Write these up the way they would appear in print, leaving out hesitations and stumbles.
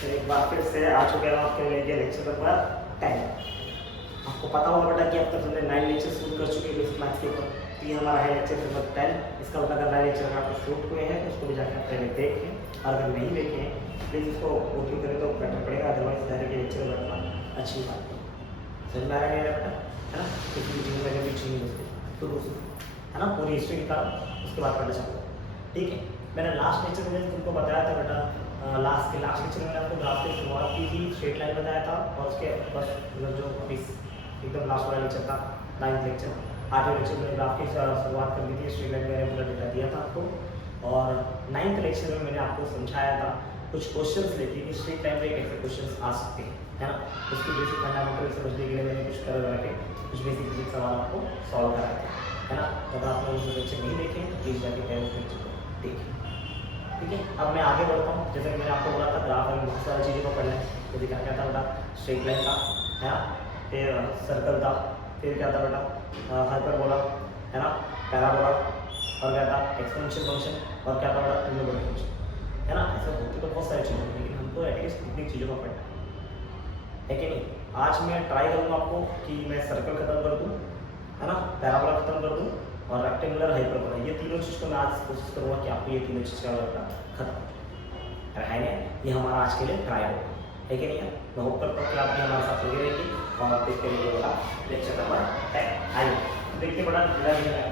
फिर एक बार फिर से आ चुके हैं आपके लेके लेक्चर नंबर 10। आपको पता होगा बेटा कि अब तक हमने 9 लेक्चर शूट कर चुके हैं बेसिक मैथ्स के ऊपर। तो ये हमारा है लेक्चर नंबर 10। इसका मतलब अगर 9 लेक्चर अगर आपको शूट हुए हैं तो उसको भी जाकर आप पहले देखें, और अगर नहीं देखे हैं प्लीज़ इसको ओपन करें तो बेटर पड़ेगा, अदरवाइज डायरेक्ट लेक्चर रखना अच्छी बात नहीं। समझ में आ रहा है बेटा, है ना? किसी भी चीज़ में भी चीज़ उसको तो दूसरी, है ना, पूरी हिस्ट्री निकालो, उसके बाद पढ़ना चाहूँगा। ठीक है, मैंने लास्ट लेक्चर में तुमको बताया था बेटा, लास्ट लेक्चर में मैंने आपको ग्राफ की शुरुआत की थी, स्ट्रेट लाइन बताया था, और उसके बस मतलब जो अभी एकदम लास्ट वाला लेक्चर था 9th लेक्चर, 8वें लेक्चर में ग्राफ की शुरुआत कर दी थी, स्ट्रेट लाइन मैंने पूरा डेटा दिया था आपको। और 9th लेक्चर में मैंने आपको समझाया था कुछ क्वेश्चंस लेके कि स्ट्रेट लाइन पे कैसे क्वेश्चंस आ सकते हैं, है ना? उसकी बेसिक फंडामेंटल समझने के लिए मैंने कुछ कर रहा है, कुछ बेसिक बेसिक सवाल आपको सॉल्व कराया था, है ना? अगर आप लोग उस लेक्चर नहीं देखें तो प्लीज़ जाके पहले उस लेक्चर को देखें। ठीक है, अब मैं आगे बढ़ता हूँ। जैसे कि मैंने आपको बोला था ग्राफ में बहुत सारी चीज़ों को पढ़ना है। जैसे क्या क्या था बेटा, स्ट्रेट लाइन था, है ना, फिर सर्कल था, फिर क्या था बेटा हाइपरबोला, है ना, पैराबोला, और क्या था एक्सपोनेंशियल फंक्शन, और क्या था बेटा ट्रिग्नोमेट्रिक फंक्शन, है ना? ऐसे होती तो बहुत सारी चीज़ें हैं, लेकिन हमको एटलीस्ट इतनी चीज़ों को पढ़ना है कि नहीं? आज मैं ट्राई करूँगा आपको कि मैं सर्कल खत्म कर दूँ, है ना, पैराबोला खत्म कर दूँ, और रेक्टेंगुलर हाइपरबोला, ये तीनों चीज़ को मैं आज कोशिश करूँगा कि आपको ये तीनों चीज़ का खत्म है ना? ये हमारा आज के लिए ट्राई होगा, है कि नहीं? मैं होप करता हूँ कि आप भी हमारे साथ लगे रहेंगे और देखते रहिए बेटा लेक्चर नंबर 10। आइए देखिए बेटा,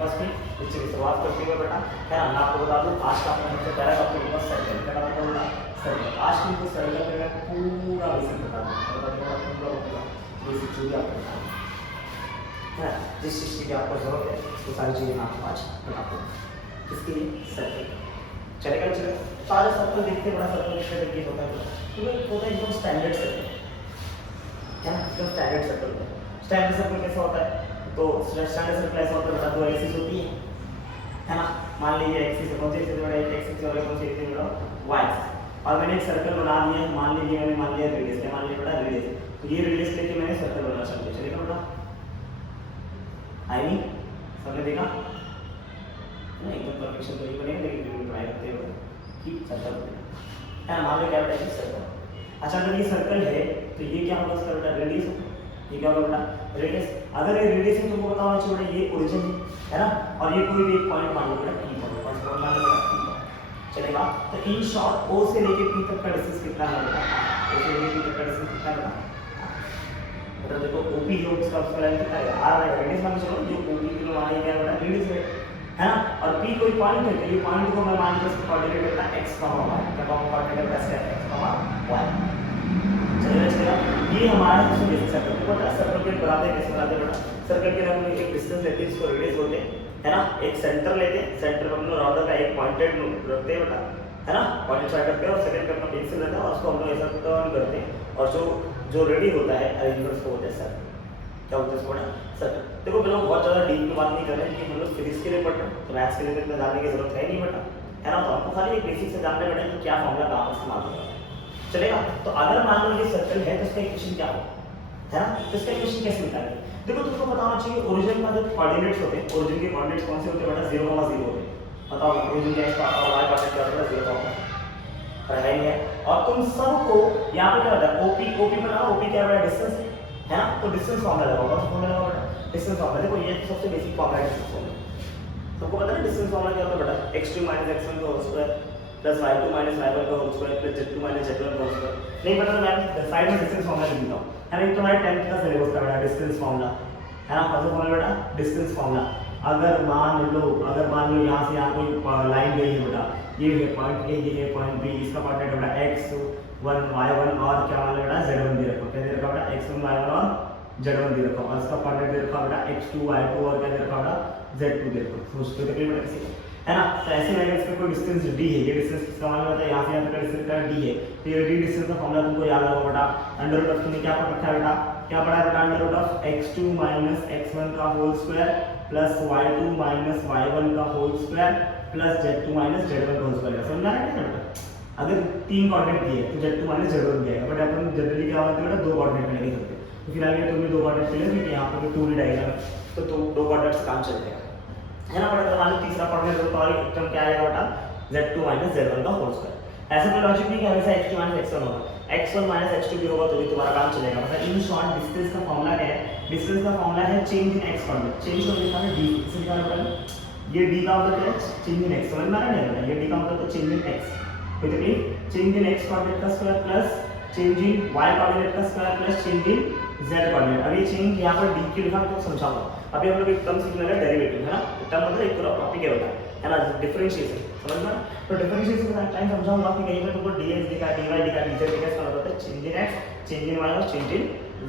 बस में लेक्चर की शुरुआत करते हुए बेटा, है ना, मैं आपको बता दूँ आज का अपना सबसे पहला टॉपिक होगा सर्कल। क्या टॉपिक होगा? सर्कल। आज की जो सर्कल पे मैं पूरा बेसिक बता दूँगा, बेसिक चीज़ें आपको बता दूँ, है ना? जिस चीज़ की आपको जरूरत है वो सारी चीज़ें मैं आपको आज बताता हूँ। किसके लिए? सर्कल। चलेगा चलेगा। सारे सर्कल देखते हैं, बड़ा सर्कल किस तरीके होता है तो ये होता है एकदम स्टैंडर्ड सर्कल, क्या एकदम स्टैंडर्ड सर्कल होता है। स्टैंडर्ड सर्कल कैसा होता है? तो स्टैंडर्ड सर्कल ऐसा होता है बेटा, दो एक्सिस होती है ना? मान लीजिए एक्सिस है, कौन सी एक्सिस बड़ा, एक एक्सिस और कौन सी एक्सिस बड़ा, वाई एक्सिस। और मैंने एक सर्कल बना दिया है, मान लीजिए मैंने मान लिया रेडियस है, मान लिया बेटा रेडियस, तो ये रेडियस लेके मैंने सर्कल बनाना चालू किया। चलेगा बेटा? आई मीन सबने देखा ना, एकदम परफेक्शन तो नहीं बनेगा, लेकिन फिर भी ट्राई करते हो कि सर्कल बनेगा, है ना? मान लो क्या बेटा, सर्कल। अच्छा, अगर ये सर्कल है तो ये क्या होगा इसका बेटा? रेडियस होगा। ये क्या होगा बेटा? रेडियस। अगर ये रेडियस है तो तुमको पता होना चाहिए बेटा ये ओरिजिन है ना, और ये कोई भी एक पॉइंट मान लो बेटा पी पॉइंट, कौन सा मान लो बेटा पी पॉइंट। चलेगा? तो इन शॉर्ट ओ से लेके पी तक का डिस्टेंस कितना है बेटा? ओ से लेके पी तक का डिस्टेंस कितना है बेटा? मतलब देखो ओपी जो उसका लेंथ कितना है, आर है, रेडियस मान चलो जो ओपी की मान है क्या है बेटा? रेडियस है ना? और पी कोई पॉइंट है, तो ये पॉइंट को मैं मान के इसका कोऑर्डिनेट करता है x, y, क्या कोऑर्डिनेट करता है x, y। चलेगा चलेगा, ये हमारा सबसे बेसिक सर्कल को पता है। सर्कल के बनाते हैं कैसे बनाते हैं बेटा? सर्कल के हम एक डिस्टेंस लेते हैं, इसको रेडियस बोलते हैं, है ना? एक सेंटर लेते हैं, सेंटर पर हम लोग राउंडर का एक पॉइंटेड रखते हैं बेटा, है ना? पॉइंटेड साइड रखते हैं, और सेकंड पे अपना पेंसिल रहता है और उसको हम लोग ऐसा टर्न करते हैं, और जो रेडी होता है अरेंजमेंट्स को होता है सर्कल। क्या होता है इसको बेटा? सर्कल। देखो हम लोग बहुत ज़्यादा डीप में बात नहीं कर रहे हैं कि हम लोग फिजिक्स के लिए पढ़ रहे हैं, तो मैथ्स के लिए इतना जानने की जरूरत है नहीं बेटा, है ना? तो आपको खाली एक बेसिक से जानना बेटा कि क्या फॉर्मूला कहाँ पर इस्तेमाल होगा। चलेगा? तो अगर मान लो ये सर्कल है तो इसका इक्वेशन क्या होगा, है ना? तो इसका इक्वेशन कैसे निकालेंगे? देखो तुमको पता होना चाहिए ओरिजिन का जो कोऑर्डिनेट्स होते हैं, ओरिजिन के कोऑर्डिनेट्स कौन से होते हैं बेटा? 0, 0 होते हैं। बताओ ओरिजिन का इसका और y का क्या होता है? 0 होता है। और तुम सबको यहाँ पे क्या होता है? ओपी बनाओ, ओपी क्या है? डिस्टेंस है ना? तो डिस्टेंस फॉर्मूला लगाओ, कौन सा फॉर्मूला लगाओ बेटा? Distance formula. देखो ये सबसे बेसिक फॉर्मूला है डिस्टेंस फॉर्मूला। सबको पता है डिस्टेंस फॉर्मूला क्या होता है बेटा? x2 - x1 का whole square plus y2 - y1 का whole square plus z2 - z1 का होल स्क्वायर। नहीं पता तो मैं साइड में डिस्टेंस फॉर्मूला लिख देता हूं, है ना? ये तुम्हारे 10th का सिलेबस का बेटा डिस्टेंस फॉर्मूला, है ना? कौन सा फॉर्मूला बेटा? Distance formula. अगर मान लो यहाँ से यहाँ कोई लाइन गई है बेटा, ये है पॉइंट ए, ये है पॉइंट बी, इसका कोऑर्डिनेट बेटा x1 y1 और क्या मान लो बेटा z1 दे रखा, क्या दे रखा बेटा? x1 y1 और z1 दे रखा, और इसका कोऑर्डिनेट दे रखा बेटा x2 y2 और क्या दे रखा बेटा? z2 दे रखा। सोचते हो तकलीफ बेटा किसी, है ना? तो ऐसे में अगर इसमें कोई डिस्टेंस d है, ये डिस्टेंस किसका मान होता है? यहाँ से यहाँ तक का डिस्टेंस का d है, तो ये d डिस्टेंस का फॉर्मूला तुमको याद होगा बेटा, अंडर रूट ऑफ तुमने क्या पढ़ रखा है बेटा? क्या पढ़ा है बेटा? Under root of x2 - x1 का whole square plus y2 - y1 का whole square plus z2 - z1 का होल स्क्वायर। समझ आ रहा है क्या बेटा? अगर तीन कोऑर्डिनेट दिए तो z2 - z1 दिएगा, but upon generally क्या होता है बेटा? दो कोऑर्डिनेट में नहीं सकते, तो फिलहाल ये तुमने दो कोऑर्डिनेट ले लेंगे, यहाँ पर टू डायग्राम, तो दो कोऑर्डिनेट से काम चल जाएगा, है ना बेटा? तो मान लो तीसरा कोऑर्डिनेट तो और टर्म क्या आएगा बेटा? z2 - z1 का होल स्क्वायर। ऐसा कोई लॉजिक नहीं कि हमेशा x2 माइनस x1 होगा, x1 माइनस x2 भी होगा तो भी तुम्हारा काम चलेगा। मतलब इन शॉर्ट डिस्टेंस का फॉर्मूला क्या है, डिस्टेंस का फॉर्मूला है change in x coordinate, change को लिखा है d, इसे लिखा है ये d का मतलब क्या है, चेंज इन x, समझ में आ रहा है ना, ये d का मतलब तो चेंज इन x, तो देखिए चेंज इन x कोऑर्डिनेट का square plus change in y coordinate का square plus change in z coordinate. अब ये चेंज यहाँ पर d के लिखा तो समझाऊंगा। अभी हम लोग एक टर्म सीखने लगे डेरिवेटिव, है ना, टर्म मतलब एक पूरा टॉपिक है बेटा, है ना, डिफरेंशिएशन, समझ में। तो डिफरेंशिएशन का टाइम समझाऊंगा कि कहीं पे तुमको dx दिखा, dy दिखा, dz दिखा, इसका मतलब होता है change in x, change in y और चेंज इन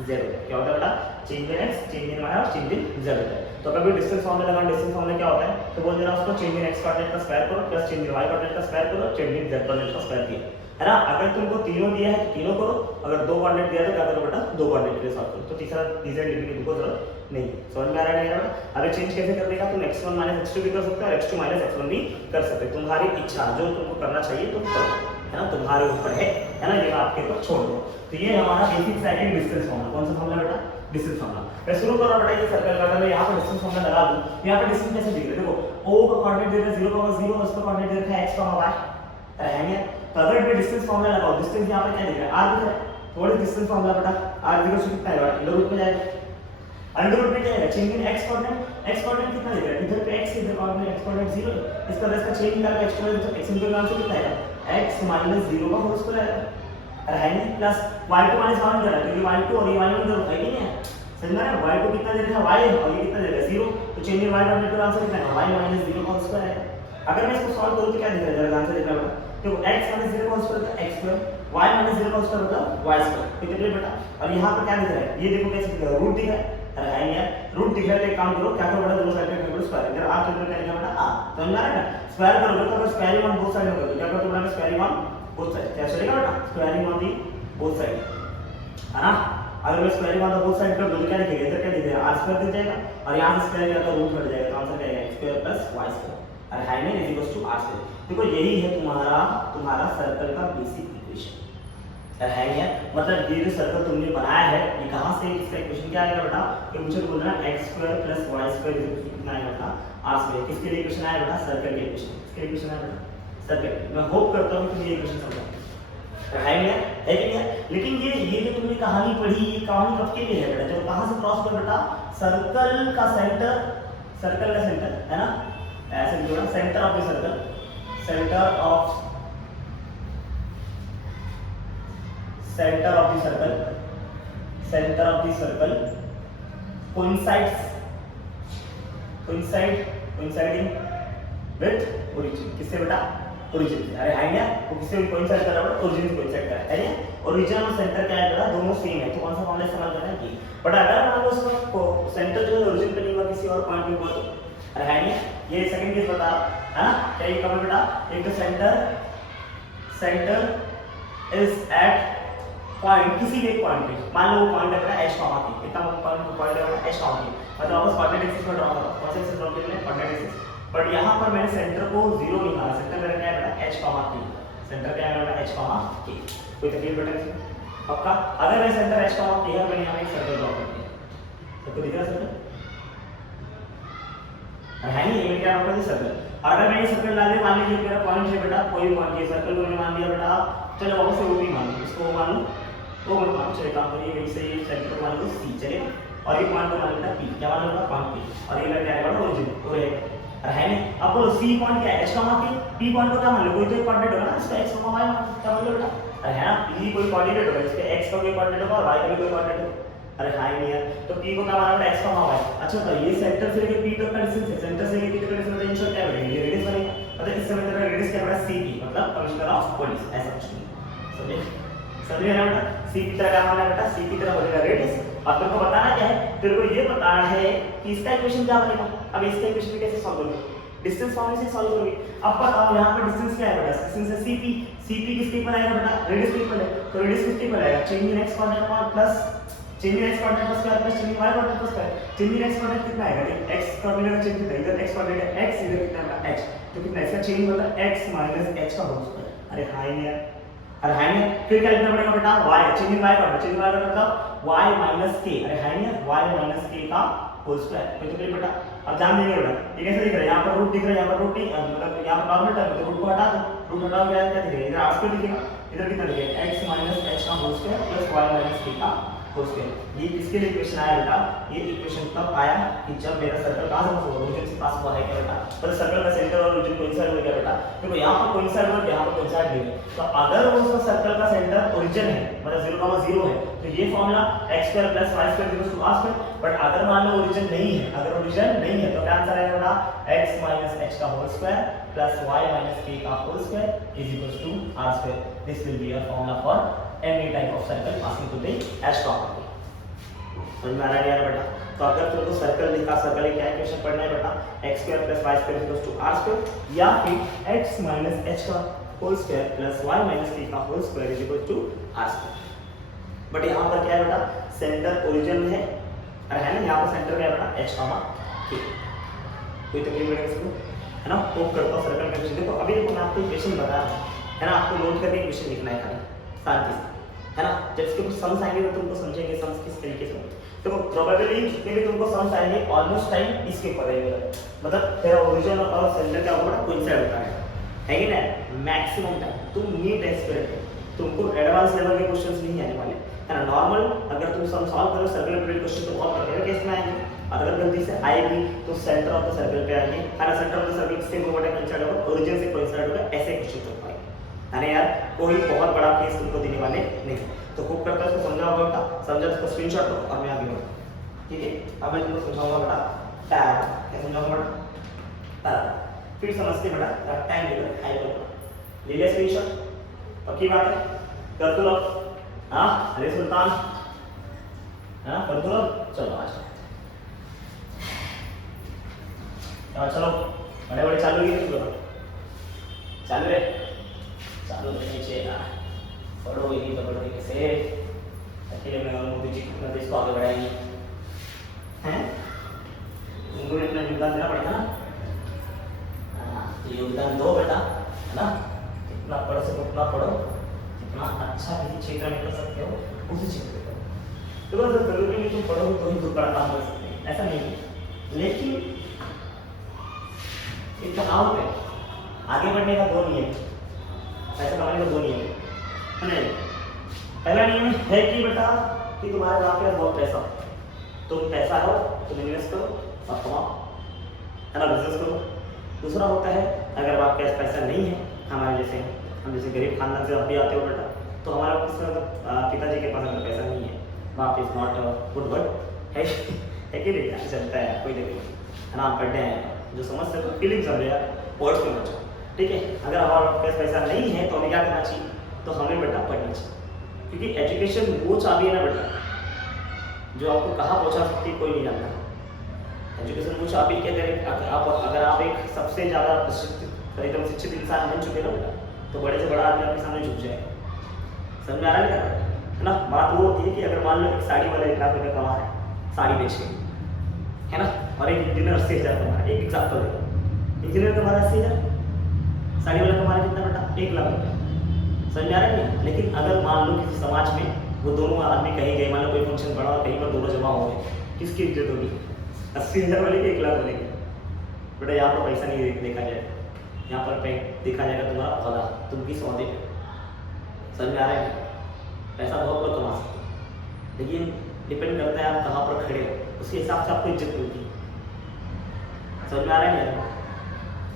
z। क्या होता है बेटा, change in x, change in y और चेंज इन z होता है। तो कभी डिस्टेंस फॉर्मूला लगा, डिस्टेंस फॉर्मूला क्या होता है, तो बोल देना उसको चेंज इन x कोऑर्डिनेट का स्क्वायर करो plus change in y coordinate का स्क्वायर करो, चेंज इन z कोऑर्डिनेट का स्क्वायर किया, है ना। अगर तुमको तीनों दिया है तो तीनों करो, अगर दो कोऑर्डिनेट दिया तो क्या करो बेटा, दो कोऑर्डिनेट के साथ करो, तो तीसरा डिजाइन लिखने की तुमको जरूरत नहीं। समझ में आ रहा है ना। अभी चेंज कैसे करने का, तुम x1 माइनस x2 भी कर सकते हो और x2 माइनस x1 भी कर सकते हो, तुम्हारी इच्छा, जो तुमको करना चाहिए तुम करो, है ना, तुम्हारे ऊपर है ना, ये आपके ऊपर छोड़ दो। तो ये हमारा बेसिक साइकिल डिस्टेंस फॉर्मूला, कौन सा फॉर्मूला बेटा, डिस्टेंस फॉर्मूला। मैं शुरू कर रहा बेटा, ये सर्कल का मैं यहाँ पर डिस्टेंस फॉर्मूला लगा दूं, यहाँ पर डिस्टेंस कैसे दिख रहा है, देखो o का कोऑर्डिनेट दे रखा है 0,0, उसका कोऑर्डिनेट दे रखा है x, y, है। तो अगर मैं डिस्टेंस फॉर्मूला लगाऊं, डिस्टेंस यहाँ पर क्या दिख रहा है, r दिख रहा है, थोड़ी डिस्टेंस फॉर्मूला बेटा r दिखो कितना है, अंडर रूट में जाएगा, अंडर रूट में क्या है, चेंज इन x कोऑर्डिनेट कितना दिख रहा है, इधर पे x, इधर कोऑर्डिनेट x कोऑर्डिनेट 0 है, इसका इसका चेंज करके x कोऑर्डिनेट x के नाम से कितना आएगा, x माइनस 0 का होल स्क्वायर आएगा, है नहीं, प्लस y2 माइनस 1 कर रहा है, क्योंकि y2 और ये y1 जरूर है कि नहीं है, समझ में आ रहा है। y2 कितना दे रखा है, y, और ये कितना दे रखा है 0, तो चेंज इन y कोऑर्डिनेट का आंसर कितना है, y माइनस 0 का होल स्क्वायर है। अगर मैं इसको सॉल्व करूं तो क्या दिख रहा है, जरा आंसर देखना बेटा, तो x माइनस 0 का होल स्क्वायर होता है x स्क्वायर, y माइनस 0 का होल स्क्वायर होता है y स्क्वायर, ठीक है बेटा। और यहाँ पर क्या दिख रहा है, ये देखो कैसे दिख रहा है, रूट दिख रहा है, अरे है यार, रूट दिख रहा है तो एक काम करो, क्या करो बेटा, दोनों साइड में करो स्क्वायर, इधर r तो इधर क्या लिखा बेटा a, समझ में आ रहा है ना, स्क्वायर करोगे तो अगर स्क्वायरिंग ऑन बोथ साइड में करोगे, क्या करोगे बेटा, स्क्वायरिंग ऑन बोथ साइड, क्या चलेगा बेटा, squaring on the both side, है ना। अगर मैं squaring on the both side कर दूं तो क्या लिखेगा, इधर क्या लिखेगा, r स्क्वायर दिख जाएगा, और यहां से स्क्वायर किया तो रूट हट जाएगा, तो आंसर क्या आएगा, x square plus y square, और हाई में is equal to r square. देखो यही है तुम्हारा सर्कल का बेसिक इक्वेशन, है क्या, मतलब ये जो सर्कल तुमने बनाया है, ये कहां से, इसका इक्वेशन क्या आएगा बेटा, कि मुझे तो बोलना है x square plus y square कितना आएगा बेटा, r स्क्वायर। किसके लिए इक्वेशन आया बेटा, सर्कल के इक्वेशन, किसके लिए इक्वेशन आया बेटा, सर्कल। मैं होप करता हूं कि ये इक्वेशन समझ है कि नहीं है। लेकिन ये जो तुमने कहानी पढ़ी, ये कहानी कब के लिए है बेटा, जब कहां से क्रॉस कर बेटा, सर्कल का सेंटर है ना, ऐसे जोड़ा, centre of the circle, centre of the circle coinciding with origin, किससे बेटा, ओरिजिन से। अरे है क्या, वो किससे कोइंसाइड कर रहा है, ओरिजिन से कोइंसाइड कर रहा है क्या, ओरिजिन और सेंटर क्या है बेटा, दोनों सेम है, तो कौन सा फॉर्मूला इस्तेमाल करना है, ये। बट अगर मान लो उसका सेंटर जो है ओरिजिन पे नहीं हुआ, किसी और पॉइंट पे हुआ, तो अरे है क्या, ये सेकंड केस बता, है ना, क्या ये कब बेटा, एक तो सेंटर इज एट पॉइंट, किसी भी एक पॉइंट पे, मान लो वो पॉइंट है बेटा h कॉमा p, कितना पॉइंट है बेटा h कॉमा p, मतलब आपस कोऑर्डिनेट एक्सिस में ड्रॉ करो, कौन से एक्सिस ड्रॉ कर लें, कोऑर्डिनेट एक्सिस। बट यहाँ पर मैंने सेंटर को 0 नहीं माना, सेंटर मेरा क्या है बेटा, h कॉमा p, सेंटर क्या है बेटा, h कॉमा k। कोई तकलीफ बेटा इसमें, पक्का। अगर मैं सेंटर h कॉमा k है, मैंने यहाँ एक सर्कल ड्रॉ कर दिया, सबको दिख रहा है सर्कल, है नहीं, ये क्या ड्रॉ कर दिया सर्कल। अगर मैं ये सर्कल डाल दे, मान लीजिए मेरा पॉइंट है बेटा, कोई पॉइंट, ये सर्कल को मैंने मान दिया बेटा, चलो वापस से वो भी मान लो, इसको मान लो, तो मैं मान चले काम करिए, वही से ये सेंटर को मान लो c, चलेगा, और ये पॉइंट को मान लेता p, क्या मान लेगा, पॉइंट p, और ये लग जाएगा ओरिजिन, तो है नहीं। अब बोलो c पॉइंट क्या है, h comma p, p point को क्या मान लो, कोई तो एक कोऑर्डिनेट होगा ना, इसका x कॉमा y क्या मान लो बेटा, अरे है ना, p कोई कोऑर्डिनेट होगा, इसके x का कोई कोऑर्डिनेट होगा और y का भी कोई कोऑर्डिनेट होगा, अरे हां नहीं यार, तो p को क्या माना बेटा, x कॉमा y। अच्छा तो ये सेंटर से लेके p तक का डिस्टेंस है, सेंटर से लेके p तक का डिस्टेंस, इन शॉर्ट क्या बनेगा, ये रेडियस बनेगा, मतलब इस समय तेरा रेडियस क्या बेटा, cp, मतलब कमिश्नर ऑफ पुलिस, ऐसा कुछ नहीं, समझे ना बेटा, c की तरह क्या माना बेटा, c की तरह बनेगा रेडियस। अब तेरे को बताना क्या है, तेरे को ये बताना है कि इसका इक्वेशन क्या बनेगा। अब इसका इक्वेशन कैसे सॉल्व करोगे, डिस्टेंस फॉर्मूले से सॉल्व करोगे। अब बताओ यहाँ पर डिस्टेंस क्या है बेटा, डिस्टेंस है cp, cp किसके इक्वल आएगा बेटा, रेडियस के इक्वल है, तो रेडियस किसके इक्वल आएगा, change in x coordinate plus change in x coordinate का square plus change in y coordinate का square. Change in x coordinate कितना आएगा, x कोऑर्डिनेट का चेंज कितना, इधर x कोऑर्डिनेट है x, इधर कितना है h, तो कितना इसका चेंज मतलब x माइनस h का होल स्क्वायर। अरे हां यार, अरे हां यार, फिर क्या लिखना पड़ेगा बेटा, y, change in y coordinate, change in y coordinate मतलब y माइनस k, अरे हां यार, y माइनस k का होल स्क्वायर। कोई तो बेटा अब ध्यान देंगे बेटा, ये कैसे दिख रहा है, यहाँ पर रूट दिख रहा है, यहाँ पर रूट नहीं, मतलब यहाँ पर नॉर्मल टर्म है तो रूट को हटा दो, रूट हटाओ क्या दिख रहा है, इधर r स्क्वायर दिखेगा, इधर कितना दिखेगा x माइनस h का whole square plus y minus k का होल स्क्वायर। ये किसके लिए इक्वेशन आया बेटा, ये इक्वेशन तब आया कि जब मेरा सर्कल कहां से पास होगा, ओरिजिन से पास हुआ है क्या बेटा, पर सर्कल का सेंटर और ओरिजिन कोइंसाइड हो गया बेटा, देखो यहाँ पर कोइंसाइड हो, यहाँ पर कोइंसाइड नहीं है, तो अगर वो उसका सर्कल का सेंटर ओरिजिन है मतलब 0,0 है तो ये formula x square plus y square equals to r square, but अगर मान लो ओरिजिन नहीं है, अगर ओरिजिन नहीं है तो क्या आंसर आएगा बेटा, x माइनस h का whole square plus y minus k का whole square is equals to r square. This will be a formula for any type of circle passing through the h topic. समझ में आ रहा है यार बेटा, तो अगर तुमको सर्कल दिखा, सर्कल की क्या इक्वेशन पढ़ना है बेटा, x square plus y square equals to r square या फिर x माइनस h का whole square plus y minus k का whole square is equal to r square. But यहाँ पर क्या है बेटा, सेंटर ओरिजिन में है, अरे है ना, यहाँ पर सेंटर क्या है बेटा h कॉमा k, कोई तकलीफ नहीं इसको, है ना। होप करता हूँ सर्कल का इक्वेशन, देखो अभी देखो मैं आपको इक्वेशन बता रहा हूँ, है ना, आपको नोट करके इक्वेशन लिखना है खाली शांति से, है ना। जब इसके कुछ सम्स आएंगे तो तुमको समझेंगे सम्स किस तरीके से होंगे। तो प्रोबेबली जितने भी तुमको सम्स आएंगे ऑलमोस्ट टाइम इसके ऊपर रहेगा, मतलब तेरा ओरिजिन और सेंटर क्या होगा कोइंसाइड होता है कि नहीं, मैक्सिमम टाइम तुम नीट एक्सपेक्ट, तुमको एडवांस लेवल के क्वेश्चंस नहीं आने वाले, है ना। नॉर्मल अगर तुम सम सॉल्व करो सर्कल रिलेटेड क्वेश्चन तो बहुत बढ़िया केस में आएंगे, अगर गलती से आएगी तो सेंटर ऑफ द सर्कल पे आएंगे, है ना, सेंटर ऑफ द सर्कल से कोइंसाइड होगा, ओरिजिन से कोइंसाइड होगा, ऐसे क्वेश्चन तो पाएंगे, है ना यार। कोई बहुत बड़ा केस तुमको देने वाले नहीं, तो खूब करता है इसको समझा होगा बेटा, समझा तो स्क्रीनशॉट लो और मैं आगे बढ़ूँ, ठीक है। अब मैं तुमको समझाऊंगा बेटा पैरा, क्या समझाऊंगा बेटा पैरा, फिर समझते बेटा टाइम लेकर हाई कर ले लिया स्क्रीनशॉट, पक्की बात है, कर दो लोग, हाँ अरे सुल्तान, हाँ कर दो लोग, चलो आज चलो बड़े बड़े चालू ही नहीं, चालू है, चालू रहनी चाहिए ना, पढ़ो ही नहीं तो पढ़ो कैसे, अकेले में मोदी जी अपना देश को आगे बढ़ाएंगे, हैं उनको भी अपना योगदान देना पड़ेगा ना, योगदान दो बेटा, है ना, जितना पढ़ सको उतना पढ़ो, जितना अच्छा किसी क्षेत्र में कर सकते हो उसी क्षेत्र में करो, तो बस जरूरी नहीं तुम पढ़ोगे तो ही दूर बड़ा काम कर सकते हैं, ऐसा नहीं है, लेकिन एक चुनाव पे आगे बढ़ने का दो नियम, पैसा कमाने का दो नियम है नहीं। पहला नियम है कि बेटा कि तुम्हारे पास बहुत पैसा, तुम पैसा हो तुम इन्वेस्ट करो और कमाओ, है ना, बिजनेस करो। दूसरा होता है अगर आपके पास पैसा नहीं है, हमारे जैसे हम जैसे गरीब खानदान से आप भी आते हो बेटा, तो हमारा पिताजी के पास अगर पैसा नहीं है, बाप इज नॉट गुड वर्ड है कि नहीं, चलता है कोई नहीं, है ना, हम पढ़ते हैं जो समझ सको फीलिंग समझे यार, वर्ड्स में बचो, ठीक है। अगर हमारे पास पैसा नहीं है तो हमें क्या करना चाहिए, तो हमें बेटा पढ़ना चाहिए, क्योंकि एजुकेशन वो चाबी है ना बेटा जो आपको कहाँ पहुँचा सकती है कोई नहीं जानता। एजुकेशन वो चाबी के अगर आप एक सबसे ज़्यादा एकदम शिक्षित इंसान बन चुके हो बेटा, तो बड़े से बड़ा आदमी आपके सामने झुक जाएगा, समझ में आ रहा है ना। बात वो होती है कि अगर मान लो एक साड़ी वाला 1 लाख रुपये कमा रहा है साड़ी बेच के, है ना, और एक इंजीनियर 80,000 कमा रहा है, एक एग्जाम्पल है, इंजीनियर कमा रहा है 80,000, साड़ी वाला कमा रहा है कितना बेटा 1 लाख रुपये, समझ में आ रहा है नहीं। लेकिन अगर मान लो किसी समाज में वो दोनों आदमी कहीं गए, मान लो कोई फंक्शन पड़ा और कहीं पर दोनों जमा हो गए, किसकी इज्जत होगी, 80,000 वाले की 1 लाख वाले की। बेटा यहाँ पर पैसा नहीं देखा जाएगा, यहाँ पर देखा जाएगा तुम्हारा औहदा, तुम किस औहदे पे, समझ में आ रहा है। पैसा बहुत लोग कमा सकते हैं, लेकिन डिपेंड करता है आप कहाँ पर खड़े हो, उसके हिसाब से आपको इज्जत मिलती है, समझ में आ रहा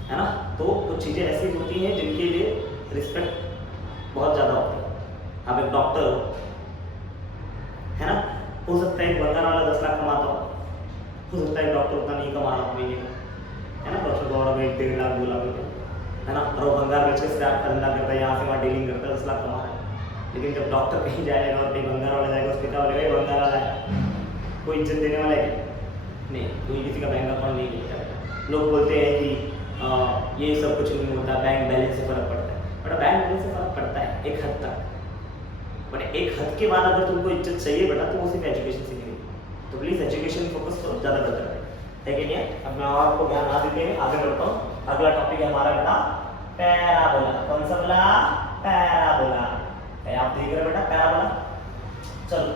है ना। तो कुछ चीज़ें ऐसी होती हैं जिनके लिए रिस्पेक्ट बहुत ज़्यादा होती है। आप एक डॉक्टर हो, है ना, हो सकता है एक बंगाल वाला 10 लाख कमाता हो सकता है डॉक्टर उतना नहीं कमा रहा महीने का, है ना, डॉक्टर गौरव 1-1.5 लाख 2 लाख रुपये, है ना, और वो बंगाल बेच के स्क्रैप धंधा करता है, यहाँ से वहाँ डीलिंग करता है, 10 लाख कमा रहा है। लेकिन जब डॉक्टर कहीं जाएगा और कहीं बंगाल वाला जाएगा, उसके क्या बोलेगा, बंगाल वाला है, कोई इज्जत देने वाला है नहीं, कोई किसी का बैंक अकाउंट नहीं लेता है। लोग बोलते हैं कि ये सब कुछ नहीं होता, बैंक बैलेंस से फर्क पड़ता है, बट बैंक बैलेंस से फर्क पड़ता है एक हद तक, बट एक हद के बाद अगर तुमको इज्जत चाहिए बेटा तो वो सिर्फ एजुकेशन से मिलेगी। तो प्लीज़ एजुकेशन फोकस करो, ज़्यादा बेहतर है कि नहीं। अब मैं आपको ध्यान ना देते हैं, आगे बढ़ता हूँ। अगला टॉपिक है हमारा बेटा पैराबोला। कौन सा बोला, पैराबोला, आप देख रहे हो बेटा पैराबोला। चलो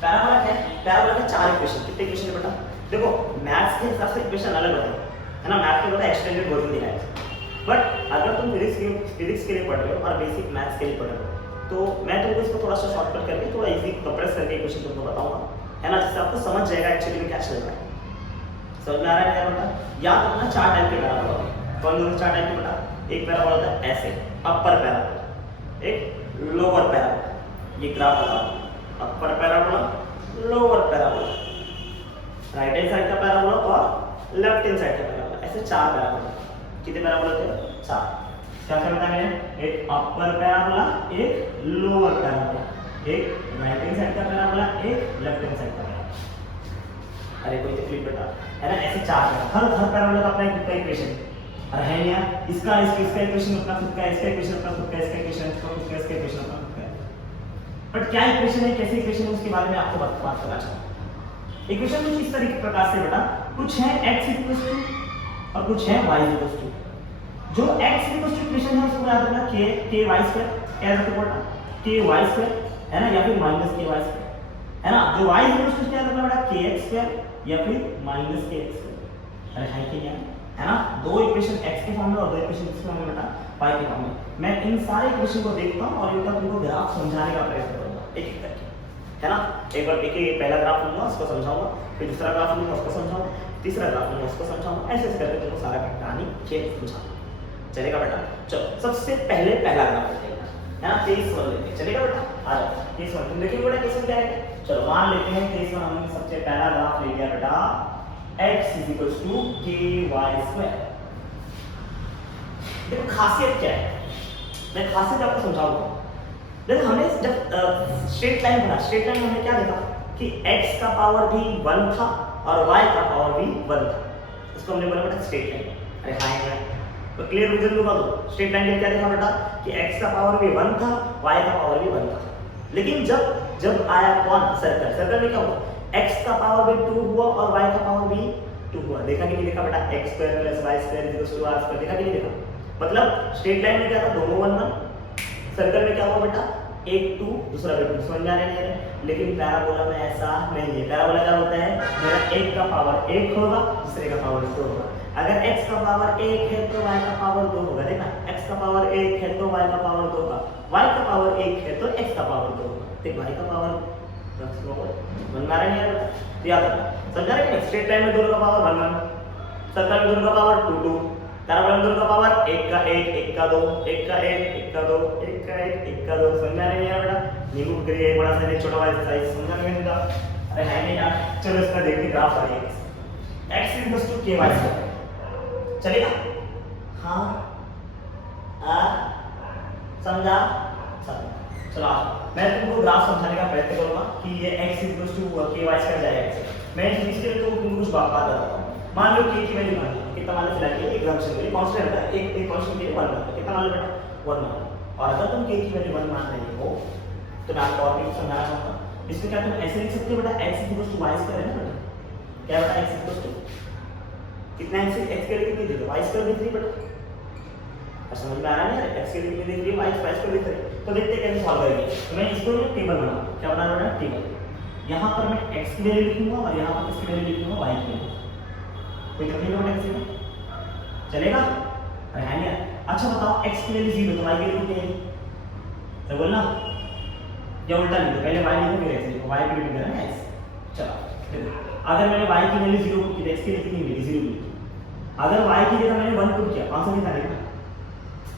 पैराबोला क्या है, पैराबोला के 4 इक्वेशन, कितने इक्वेशन है बेटा, देखो मैथ्स के हिसाब से इक्वेशन अलग होता है ना, मैथ्स में एक्सटेंडेड वर्जन दिया है, बट अगर तुम फिजिक्स के लिए पढ़ रहे हो और बेसिक मैथ्स के लिए पढ़ रहे हो तो मैं तुमको इसको थोड़ा सा शॉर्टकट करके थोड़ा इजी कंप्रेस करके क्वेश्चन तुमको बताऊंगा, है ना, जिससे आपको समझ जाएगा एक्चुअली में क्या चल रहा है। समझ में आ रहा है क्या बेटा? याद रखना चार टाइप के पैराबोला होते हैं। कौन चार टाइप के बेटा? एक पैराबोला होता है ऐसे अपर पैराबोला, एक लोअर पैराबोला, ये ग्राफ बताओ, upper parabola, lower parabola, right hand side का पैराबोला और लेफ्ट हैंड साइड का पैराबोला, ऐसे चार पैराबोला। कितने पैराबोला होते हैं? चार। क्या क्या बताया मैंने? एक अपर पैराबोला, एक लोअर पैराबोला, एक राइट हैंड साइड का पैराबोला, एक लेफ्ट हैंड साइड का पैराबोला। अरे कोई तकलीफ बेटा, है ना, ऐसे चार है। हर पैराबोला का अपना खुद का इक्वेशन अरे है नहीं यार, इसका इक्वेशन अपना खुद का, इसका इक्वेशन अपना खुद का, इसका इक्वेशन अपना खुद का, इसका इक्वेशन अपना खुद का। बट क्या इक्वेशन है, कैसे इक्वेशन है, उसके बारे में आपको बात करना चाहूंगा। इक्वेशन कुछ इस तरीके प्रकार से बेटा, कुछ है x और कुछ है y। जो x इक्वेशन है उसको याद रखना k y स्क्वायर, क्या रखते बेटा? k y स्क्वायर, है ना, या फिर माइनस k y स्क्वायर, है ना। जो y इक्वेशन क्या रखना बेटा? k x स्क्वायर या फिर माइनस k x स्क्वायर। अरे है कि नहीं है ना? दो इक्वेशन x के फॉर्म में और दो इक्वेशन किस फॉर्म में बेटा? y के फॉर्म में। मैं इन सारे इक्वेशन को देखता हूं और इनका तुमको ग्राफ समझाने का प्रयत्न करूंगा एक एक करके, है ना। एक बार एक पहला ग्राफ लूंगा उसको समझाऊंगा, फिर दूसरा ग्राफ लूंगा उसको समझाऊंगा, तीसरा ग्राफ लूंगा उसको समझाऊंगा, ऐसे करके तुमको सारा कहानी खेल समझाऊंगा। चलेगा बेटा? चलो सबसे पहले पहला ग्राफ लेते हैं, है ना, केस 1 लेते हैं। चलेगा बेटा? आ जाओ केस 1। तुम देखिए बेटा केस 1 क्या है। चलो मान लेते हैं केस 1 हमने सबसे पहला ग्राफ ले लिया बेटा x ky²। देखो खासियत क्या है, मैं खासियत आपको समझाऊंगा। देखो हमने जब स्ट्रेट लाइन बना, स्ट्रेट लाइन में हमने क्या देखा कि x का पावर भी 1 था और y का पावर भी 1 था, इसको हमने बोला बेटा स्ट्रेट लाइन। अरे हाँ यार, तो क्लियर रीजन दूंगा तो स्ट्रेट लाइन में क्या देखा बेटा कि x का पावर भी 1 था, y का पावर भी 1 था। लेकिन जब आया कौन? सर्कल। सर्कल में क्या हुआ? x का पावर भी 2 हुआ और y का पावर भी 2 हुआ। देखा कि नहीं देखा बेटा? x² + y² r²। देखा कि नहीं देखा? मतलब स्ट्रेट लाइन में क्या था? दोनों 1 1। सर्कल में क्या हुआ बेटा? एक 2 दूसरा भी 2। समझ में आ रहा है? लेकिन पैराबोला में ऐसा नहीं है। पैराबोला क्या होता है? मेरा एक का पावर 1 होगा, दूसरे का पावर 2 होगा। अगर x का पावर 1 है तो y का पावर 2 होगा। देखा, x का पावर 1 है तो y का पावर 2 होगा, y का पावर 1 है तो x का पावर 2 होगा। देख y का पावर समझ में आ रहा है? याद रखना, समझा रहे हैं? स्ट्रेट लाइन में दोनों का पावर 1 1, सर्कल में दोनों का पावर 2 2, पैराबोला में दोनों का पावर 1 का 1 1 का 2 1 का 1 1 का 2 1 का 1 1 का 2। समझ में आ रही है बेटा? नींबू करिए एक बड़ा साइज छोटा वाला साइज, समझा नहीं बेटा? अरे है नहीं यार, चलो इसका देखते ग्राफ आ रही है। x = ky²। चलेगा? हाँ समझा? चलो मैं तुमको ग्राफ समझाने का प्रयत्न करूंगा कि ये x = ky² जाएगा। मैं इसके लिए तुमको कुछ बात बताता हूं। मान लो k की वैल्यू मान लो कितना, मान लो फिलहाल के एग्जांपल के लिए कांस्टेंट है, एक कांस्टेंट के लिए 1 मान लो। कितना मान लो बेटा? 1 मान लो। और अगर तुम k की वैल्यू 1 मान रहे हो तो मैं आपको और भी समझाना चाहूंगा। इसमें क्या तुम ऐसे लिख सकते हो बेटा x = y² है ना बेटा? क्या बेटा x कितना x के लिए कितनी दिख रही है? y² दिख रही है बेटा। समझ में आ रहा है ना? x के लिए कितनी दिख रही है? y² दिख रही है। तो देखते हैं कैसे सॉल्व करेंगे। तो मैं इसको एक टेबल बनाऊंगा। क्या बनाना बेटा? टेबल। यहाँ पर मैं x की वैल्यू लिखूंगा और यहाँ पर किसकी वैल्यू लिखूंगा? y की वैल्यू। कोई तकलीफ है किसी में? चलेगा? अरे है नहीं? अच्छा बताओ x की वैल्यू 0 तो y की वैल्यू कितनी है? तो बोलना या उल्टा लिखो, पहले y लिखो फिर x लिखो। y की वैल्यू कितना है? x। चलो अगर मैंने y की वैल्यू 0 पुट की तो x की वैल्यू कितनी मिली? 0 मिली। अगर y की जगह मैंने 1 पुट किया, कौन सा कितना लिखा?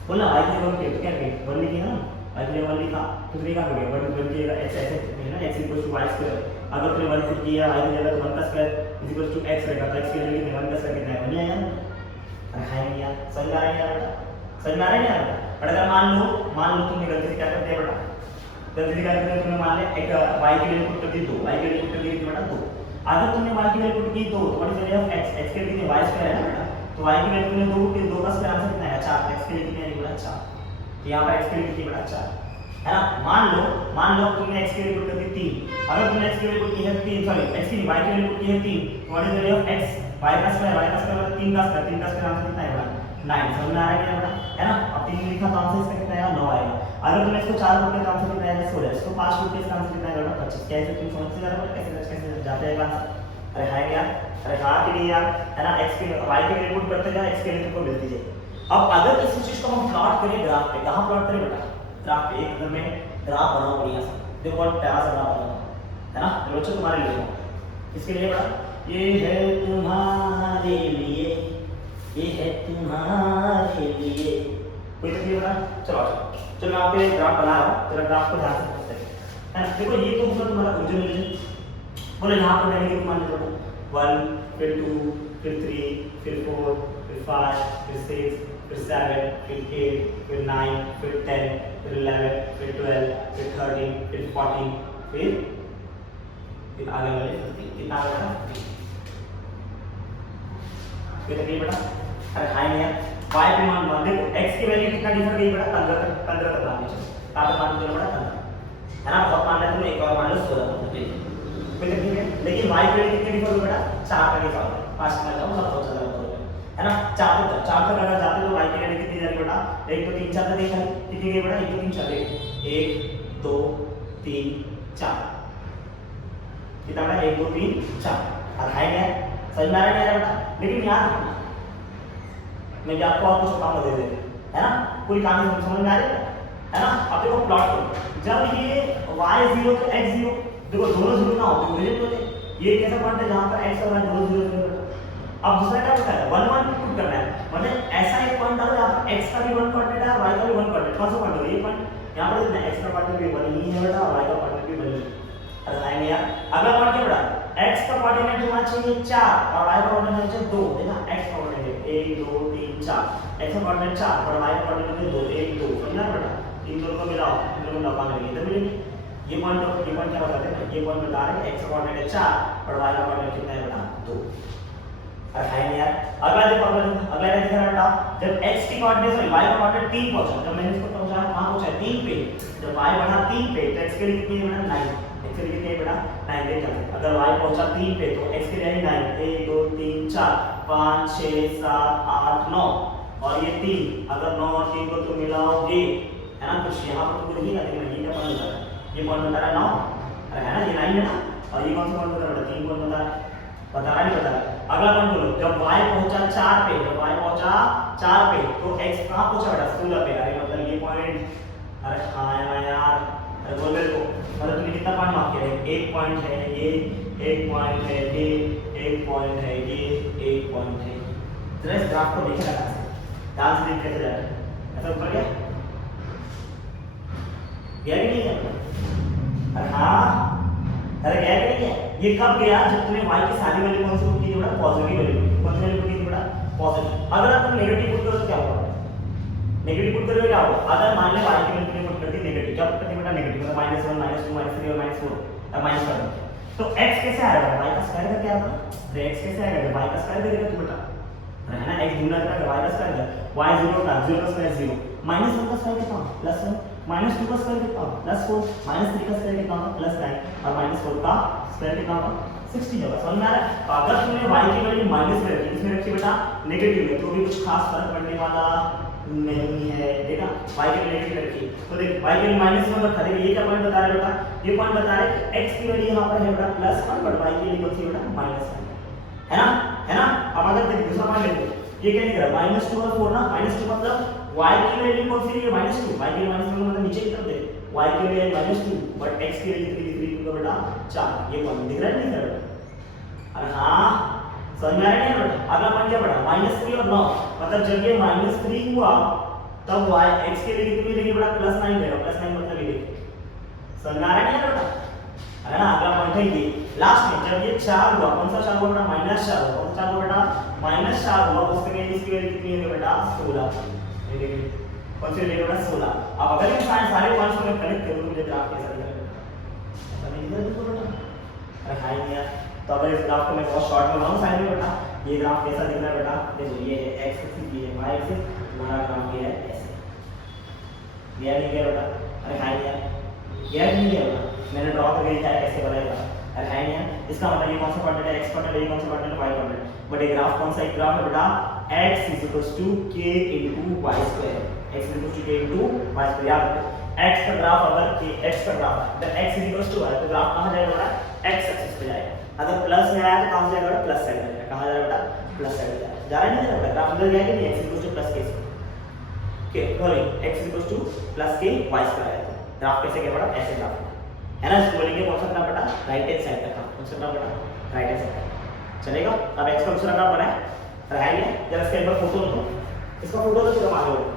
बोलना y की जगह 1 किया तो क्या लिखा? 1 लिखी है ना? y की जगह 1 लिखा तो 3 का हो गया। 1 की जगह x ऐसे है ना, x = y²। अगर तुमने 1 पुट किया y की जगह तो 1 का स्क्वायर = x रहेगा। तो x की वैल्यू कितनी? 1 का स्क्वायर कितना है? 1 ही आया ना? अरे है नहीं यार, समझ में आ रहा है यार बेटा? समझ में आ रहा है यार? बट अगर मान लो तुमने गलती से क्या करते हैं बेटा? गलती से क्या करते हैं? तुमने मान लिया एक y की वैल्यू पुट कर दी 2, y की वैल्यू पुट कर दी बेटा 2। अगर तुमने y की वैल्यू पुट की 2 तो what is value of x? x के लिए कितनी? y² है ना बेटा? तो y की वैल्यू तुमने 2 पुट की, 2 का स्क्वायर आंसर कितना है? 4। x के लिए कितनी आएगी बेटा? 4। तो यहाँ पर x के लिए कितनी बेटा? 4, है ना। मान लो तुमने x की वैल्यू पुट कर दी 3। अगर तुमने x की वैल्यू पुट की है 3, सॉरी x की y की वैल्यू पुट की है 3, तो what is value of x? y का स्क्वायर मतलब 3 का स्क्वायर, 3 का स्क्वायर आंसर कितना आएगा? 9। समझ में आ रहा है बेटा? है ना? अब 3 लिखा तो आंसर इसका कितना आएगा? 9 आएगा। अगर तुमने इसको 4 पुट किया तो आंसर कितना आएगा? 16। इसको 5 पुट किया इसका आंसर कितना आएगा? 25। क्या है? तुम समझ से जा रहे हो कैसे कैसे जाते हैं आंसर? अरे हाँ यार, अरे हाँ कि नहीं यार, है ना। x के y के वैल्यू पुट करते जाओ, x के वैल्यू तुमको मिलती जाए। अब अगर इस चीज को हम प्लॉट करें ग्राफ पे, कहां प्लॉट करें बेटा, ग्राफ पे। एक अगर मैं ग्राफ बनाऊं बढ़िया सा, देखो बहुत प्यारा सा ग्राफ बनाऊं, है ना। बच्चों तुम्हारे लिए इसके लिए बेटा, ये है तुम्हारे लिए, ये है तुम्हारे लिए, कोई तकलीफ बेटा। चलो चलो मैं आपके लिए ग्राफ बना रहा हूं, जरा ग्राफ को ध्यान से समझते हैं। देखो ये तो होगा तुम्हारा ओरिजिनल रीजन। बोले यहाँ पर नेगेटिव मान लो 1, फिर 2, फिर 3, फिर 4, फिर 5, फिर 6, फिर 7, फिर 8, फिर 9, फिर 10, फिर 11, फिर 12, फिर 13, फिर 14, फिर आगे वाले 15। कितना आ गया? फिर तक बेटा, अरे हाई नहीं यार, y पे मान मान देखो x की वैल्यू कितना डिफर गई बेटा, 15 तक मान लीजिए। कहां तक मान लीजिए बेटा, 15, है ना। बहुत मान लेते हैं, एक और मान लो 16 तक, कोई तकलीफ है। लेकिन y पे कितने डिफर हो बेटा, 4 तक डिफर हो, 5 में जाओ सब बहुत ज्यादा हो, है ना। 4 तक अगर जाते तो y की वैल्यू कितनी जा रही बेटा, 1 2 3 4 तक देखा कितनी गई बेटा, 1 2 3 4, 1 2 3 4, कितना बेटा, 1 2 3 4। और हाई है, समझ में आ रहा है बेटा। लेकिन याद रखना, मैं भी आपको और कुछ काम दे देते, है ना। पूरी कहानी समझ में आ रही है ना। अब देखो प्लॉट करो, जब ये y0 तो x0, देखो दोनों जीरो ना होते ओरिजिन तो ये एक ऐसा पॉइंट है जहां पर x और y दोनों जीरो थे। अब दूसरा क्या होता है, 1 1 पुट करना है, मतलब ऐसा एक पॉइंट डालो जहां पर x का भी 1 कोऑर्डिनेट है, y का भी 1 कोऑर्डिनेट। कौन सा पॉइंट है ये पॉइंट, यहां पर देखना x का कोऑर्डिनेट भी 1 ही है बेटा, और y का कोऑर्डिनेट भी 1 ही है। अरे लाइन में यार, अगला पॉइंट क्या बेटा, x का कोऑर्डिनेट होना चाहिए 4 और y का कोऑर्डिनेट होना चाहिए 2, देखना x का कोऑर्डिनेट 1 2 3 4, x का कोऑर्डिनेट 4 और y का कोऑर्डिनेट 2 1 2, समझना बेटा। इन दोनों को मिलाओ, इन दोनों को मिलाओ मिलेंगे, इधर मिलेंगे। ये पॉइंट क्या बताते हैं, ये पॉइंट बता रहे हैं x का कोऑर्डिनेट है 4 और y का कोऑर्डिनेट कितना है बेटा, 2। अरे है नहीं यार, अगला देखो, अगला क्या दिख रहा है बेटा, जब x की कोऑर्डिनेट सॉरी y का कोऑर्डिनेट 3 पहुंचा, जब मैंने इसको पहुंचाया कहां पहुंचा, 3 पे, जब y बढ़ा 3 पे तो x के लिए कितनी है बेटा, 9, x के लिए कितनी है बेटा, 9 देख लो। अगर y पहुंचा 3 पे तो x के लिए 9, 1 2 3 4 5 6 7 8 9, और ये 3, अगर 9 और 3 को तुम मिलाओगे, है ना, कुछ यहां पर तो लिखिएगा, देखना ये क्या पॉइंट बता रहा है, ये पॉइंट बता रहा है 9, अरे है ना, ये 9 है ना। और ये कौन सा पॉइंट बता रहा है, 3 पॉइंट बता रहा है, बता रहा नहीं बता रहा। अगला पॉइंट बोलो, जब y पहुंचा 4 पे, जब y पहुंचा 4 पे तो x कहां पहुंचा बेटा, 16 पे। अरे मतलब ये पॉइंट, अरे हां यार, अरे बोल मेरे को, मतलब तुमने कितना पॉइंट मार्क किया है, एक पॉइंट है ये, एक पॉइंट है ये, एक पॉइंट है ये, एक पॉइंट है। जरा इस ग्राफ को देखिए ना, ध्यान से देख कैसे जा रहा है, ऐसा ऊपर गया गया कि नहीं गया, अरे हाँ, अरे गया कि नहीं गया। ये कब गया, जब तुमने y की सारी वैल्यू कौन सी पुट की थी बेटा, पॉजिटिव वैल्यू, कौन सी वैल्यू पुट की थी बेटा, पॉजिटिव। अगर तुम नेगेटिव पुट करो तो क्या होगा, नेगेटिव पुट करोगे क्या होगा, अगर मान लो y की वैल्यू तुमने पुट कर दी नेगेटिव, क्या पुट करती बेटा, नेगेटिव, मतलब -1 -2 -3 और -4 अब माइनस कर दो, तो x कैसे आएगा, y का स्क्वायर का क्या होगा, तो x कैसे आएगा, y का स्क्वायर देगा तू बेटा, है ना। x गुना करेगा y का स्क्वायर है, y 0 का 0 का स्क्वायर 0, -1 का स्क्वायर कितना +1, -2 का स्क्वायर कितना +4, -3 का स्क्वायर कितना +9 और -4 का स्क्वायर कितना होगा 60 होगा। समझ में आ रहा है। तो अगर तुमने y की वैल्यू माइनस में रखी, इसमें रखी बेटा नेगेटिव में, तो भी कुछ खास फर्क पड़ने वाला नहीं है, देखा। y की वैल्यू नेगेटिव रखी तो देख y की वैल्यू -1 रखा, देखिए ये क्या पॉइंट बता रहा है बेटा, ये पॉइंट बता रहा है कि x की वैल्यू यहां पर है बेटा +1 बट y की वैल्यू कौन सी बेटा -1, है ना, है ना। अब अगर देखो दूसरा पॉइंट देखो, ये क्या लिख रहा है -2 और 4 ना, -2 मतलब y की वैल्यू कौन सी है, -2, y की वैल्यू -2 मतलब नीचे की तरफ देख, y की वैल्यू है -2 बट x की वैल्यू कितनी दिख रही है बेटा 4, ये पॉइंट दिख रहा है नहीं दिख रहा बेटा, अरे हां समझ में आ रहा है बेटा। अगला पॉइंट क्या बेटा -3 और 9, मतलब जब ये -3 हुआ तब y x के लिए कितनी देगी बेटा +9 देगा, +9 मतलब ये देखिए, समझ में आ रहा है बेटा, है ना। अगला पॉइंट है ये लास्ट में, जब ये 4 हुआ, कौन सा 4 हुआ बेटा -4 हुआ, कौन सा 4 हुआ बेटा -4 हुआ, उसके लिए इसकी वैल्यू कितनी है बेटा 16, ये देखिए कौन सी वैल्यू बेटा 16। अब अगर इन सारे पॉइंट्स को मैं कनेक्ट करूं तो मुझे ग्राफ कैसा दिखेगा, ऐसा नहीं दिखेगा बेटा, अरे हां यार। तो अगर इस ग्राफ को मैं बहुत शॉर्ट में बनाऊं साइड में बेटा, ये ग्राफ कैसा दिख रहा है बेटा, देखो ये है x एक्सिस, ये है y एक्सिस, हमारा ग्राफ ये है ऐसे, ये नहीं गया बेटा, अरे हां यार, ये नहीं गया बेटा, मैंने ड्रॉ करके दिखाया कैसे बनाएगा, अरे है नहीं। इसका मतलब ये कौन सा कोऑर्डिनेट है, x कोऑर्डिनेट, ये कौन सा कोऑर्डिनेट है, y कोऑर्डिनेट, बट ये ग्राफ कौन सा एक ग्राफ है बेटा x k * y2, x k * y2, याद रखो x का ग्राफ अगर x का ग्राफ है तो x y तो ग्राफ कहां जाएगा बेटा x एक्सिस पे जाएगा, अगर प्लस में आया तो कहाँ से जाएगा प्लस साइड में, कहाँ जा रहा है बेटा प्लस साइड में जा रहा है नहीं जा रहा ग्राफ अंदर गया कि नहीं, x इक्वल टू प्लस के okay sorry x equal two plus के y स्क्वायर आएगा। ग्राफ कैसे क्या बेटा ऐसे ग्राफ है ना, इसको बोलेंगे कौन सा ग्राफ बेटा राइट हैंड साइड का, कौन सा ग्राफ बेटा राइट हैंड साइड चलेगा। अब x का दूसरा ग्राफ बनाए रहेंगे, जरा इसका एक बार फोटो लो, इसका फोटो तो पूरा मालूम होगा,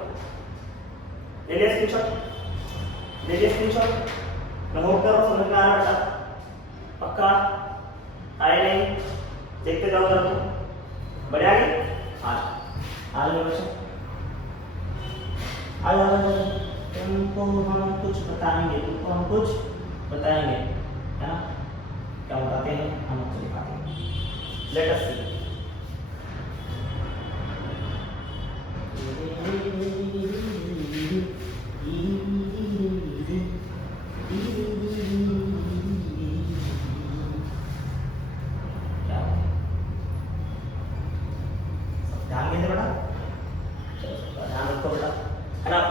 ले लिया स्क्रीनशॉट, ले लिया स्क्रीनशॉट, नोट करो समझ में आ रहा बेटा पक्का आए नहीं, देखते जाओ जरा तुम बढ़िया आगे आगे बच्चों आगे तुमको हम कुछ बताएंगे, तुमको हम कुछ बताएंगे है ना, क्या बताते हैं हम आपको दिखाते हैं, लेट अस सी।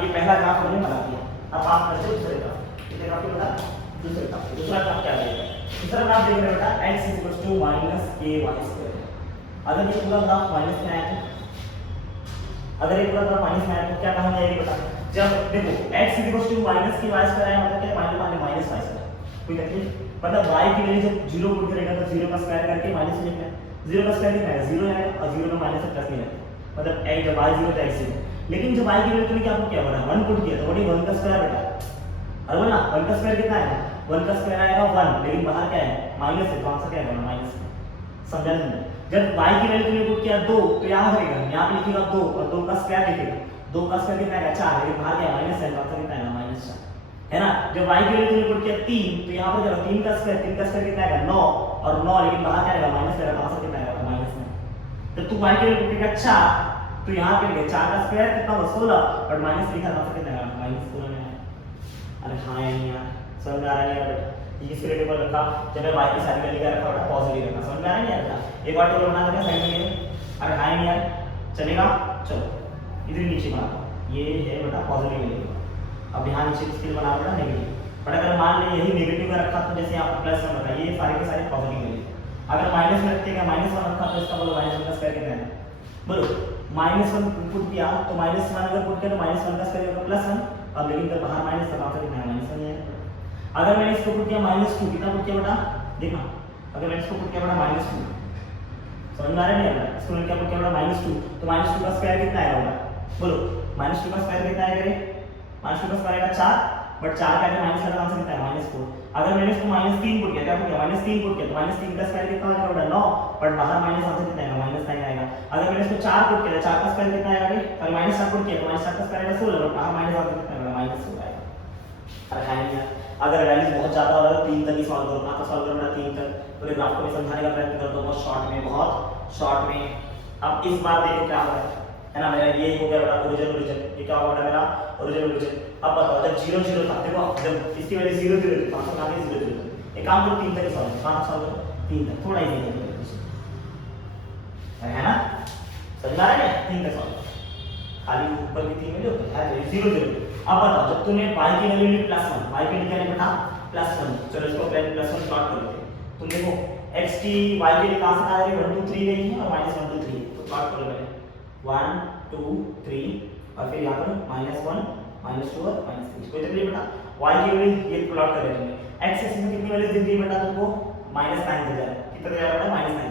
पहला ग्राफ हमने बना दिया, अब आप करते दूसरे ग्राफ, इधर ग्राफ बता दूसरे ग्राफ, दूसरा ग्राफ क्या देगा, दूसरा ग्राफ देख रहे बेटा x - ky स्क्वायर। अगर ये पूरा ग्राफ माइनस में आया तो, अगर ये पूरा ग्राफ माइनस में आया तो क्या कहा जाएगा बता, जब देखो x - ky स्क्वायर आया मतलब क्या माइनस y स्क्वायर, कोई तकलीफ मतलब y की वैल्यू जब 0 पुट करेगा तो 0 का स्क्वायर करके माइनस लिखना है, 0 का स्क्वायर लिखना है 0 आएगा और 0 का माइनस से प्लस नहीं आएगा, मतलब x जब y 0 तो x 0, लेकिन जब y की वैल्यू तुमने क्या पुट किया बड़ा 1 पुट किया तो वही 1 का स्क्वायर बेटा, अरे बोला 1 का स्क्वायर कितना है 1 का स्क्वायर आएगा 1, लेकिन बाहर क्या है माइनस है, कौन सा क्या है माइनस, समझा नहीं। जब y की वैल्यू तुमने पुट किया 2 तो यहां करेगा, यहां पे लिखेगा 2 और 2 का स्क्वायर लिखेगा, 2 का स्क्वायर कितना आएगा 4, लेकिन बाहर क्या है माइनस है, कौन सा कितना आएगा माइनस 4 है ना। जब y की वैल्यू तुमने पुट किया 3 तो यहां पर क्या 3 का स्क्वायर कितना आएगा 9 और 9, लेकिन बाहर क्या आएगा माइनस आएगा, कौन सा कितना आएगा माइनस में। जब तू y की वैल्यू पुट करेगा 4 तो यहाँ पे लिखा 4 का स्क्वायर कितना होगा 16 और माइनस लिखा था कितना आएगा माइनस 16 में। अरे हाँ यार समझ आ रहा है यार बेटा, इसके लिए टेबल रखा जब मैं y की सारी वैल्यू का रखा बेटा पॉजिटिव रखा, समझ में आ रहा है यार बेटा, एक बार टेबल बना देना साइड में, अरे हाँ यार चलेगा चलो इधर नीचे बना, ये है बेटा पॉजिटिव वैल्यू, अब यहाँ नीचे इसके बना बेटा नेगेटिव, बट अगर मान ले यही नेगेटिव में रखा तो जैसे यहाँ पर प्लस 1 रखा, ये सारे के सारे पॉजिटिव वैल्यू, अगर माइनस में रखते हैं -1 रखा तो इसका बोलो -1 का स्क्वायर कितना है, बोलो -1 पुट किया तो -1 अगर पुट किया तो -1 का स्क्वायर होगा +1, अब लेकिन जब बाहर माइनस का मतलब कितना है -1 है। अगर मैंने इसको पुट किया -2, कितना पुट किया बेटा देखना, अगर मैंने इसको पुट किया बेटा -2, समझ में आ रहा है नहीं, इसको मैंने क्या पुट किया बेटा -2 तो -2 का स्क्वायर कितना आएगा बेटा, बोलो -2 का स्क्वायर कितना आएगा रे, -2 का स्क्वायर आएगा 4, बट 4 का माइनस का आंसर कितना है -4। अगर मैंने इसको -3 पुट किया, क्या पुट किया -3 पुट किया तो -3 का स्क्वायर कितना आएगा बेटा 9, बट बाहर माइनस आंसर कितना आएगा -9 आएगा। अगर मैंने इसको 4 पुट किया 4 का स्क्वायर कितना आएगा रे, और -7 पुट किया तो -7 का स्क्वायर आएगा 16, बट बाहर माइनस आंसर कितना आएगा -16 आएगा। अरे है नहीं यार, अगर वैल्यूज बहुत ज्यादा हो रहा है 3 तक ही सॉल्व करो, कहां तक सॉल्व करना 3 तक, पूरे ग्राफ को मैं समझाने का प्रयत्न करता हूं बहुत शॉर्ट में। अब इस बार देखो क्या हो रहा है ना, मेरा ये हो गया बेटा ओरिजिन, ये क्या होगा मेरा ओरिजिन। अब बताओ जब 0 0 था, देखो जब इसकी वैल्यू 0 0 थी, कहां से आ गई 0 0, एक काम करो 3 तक सॉल्व, कहां सॉल्व करो 3 तक, थोड़ा इजी है ना, समझ आ रहा है 3 तक सॉल्व, खाली ऊपर की 3 वैल्यू है 0 0। अब बताओ जब तूने y की वैल्यू ली +1, y की वैल्यू क्या है बेटा +1, चलो इसको पहले +1 प्लॉट कर लेते हैं। तुम देखो x की y के लिए कहां से आ रही है 1 2 3 गई है और -1 2 3, तो प्लॉट करो पहले 1 2 3 और फिर यहां पर -1 -2 और -3, कोई तकलीफ बेटा। y की वैल्यू ये प्लॉट कर रहे हैं, x एक्सिस में कितनी वैल्यू दिख रही है बेटा तुमको -9 दिख रहा है, कितना दिख रहा है बेटा -9,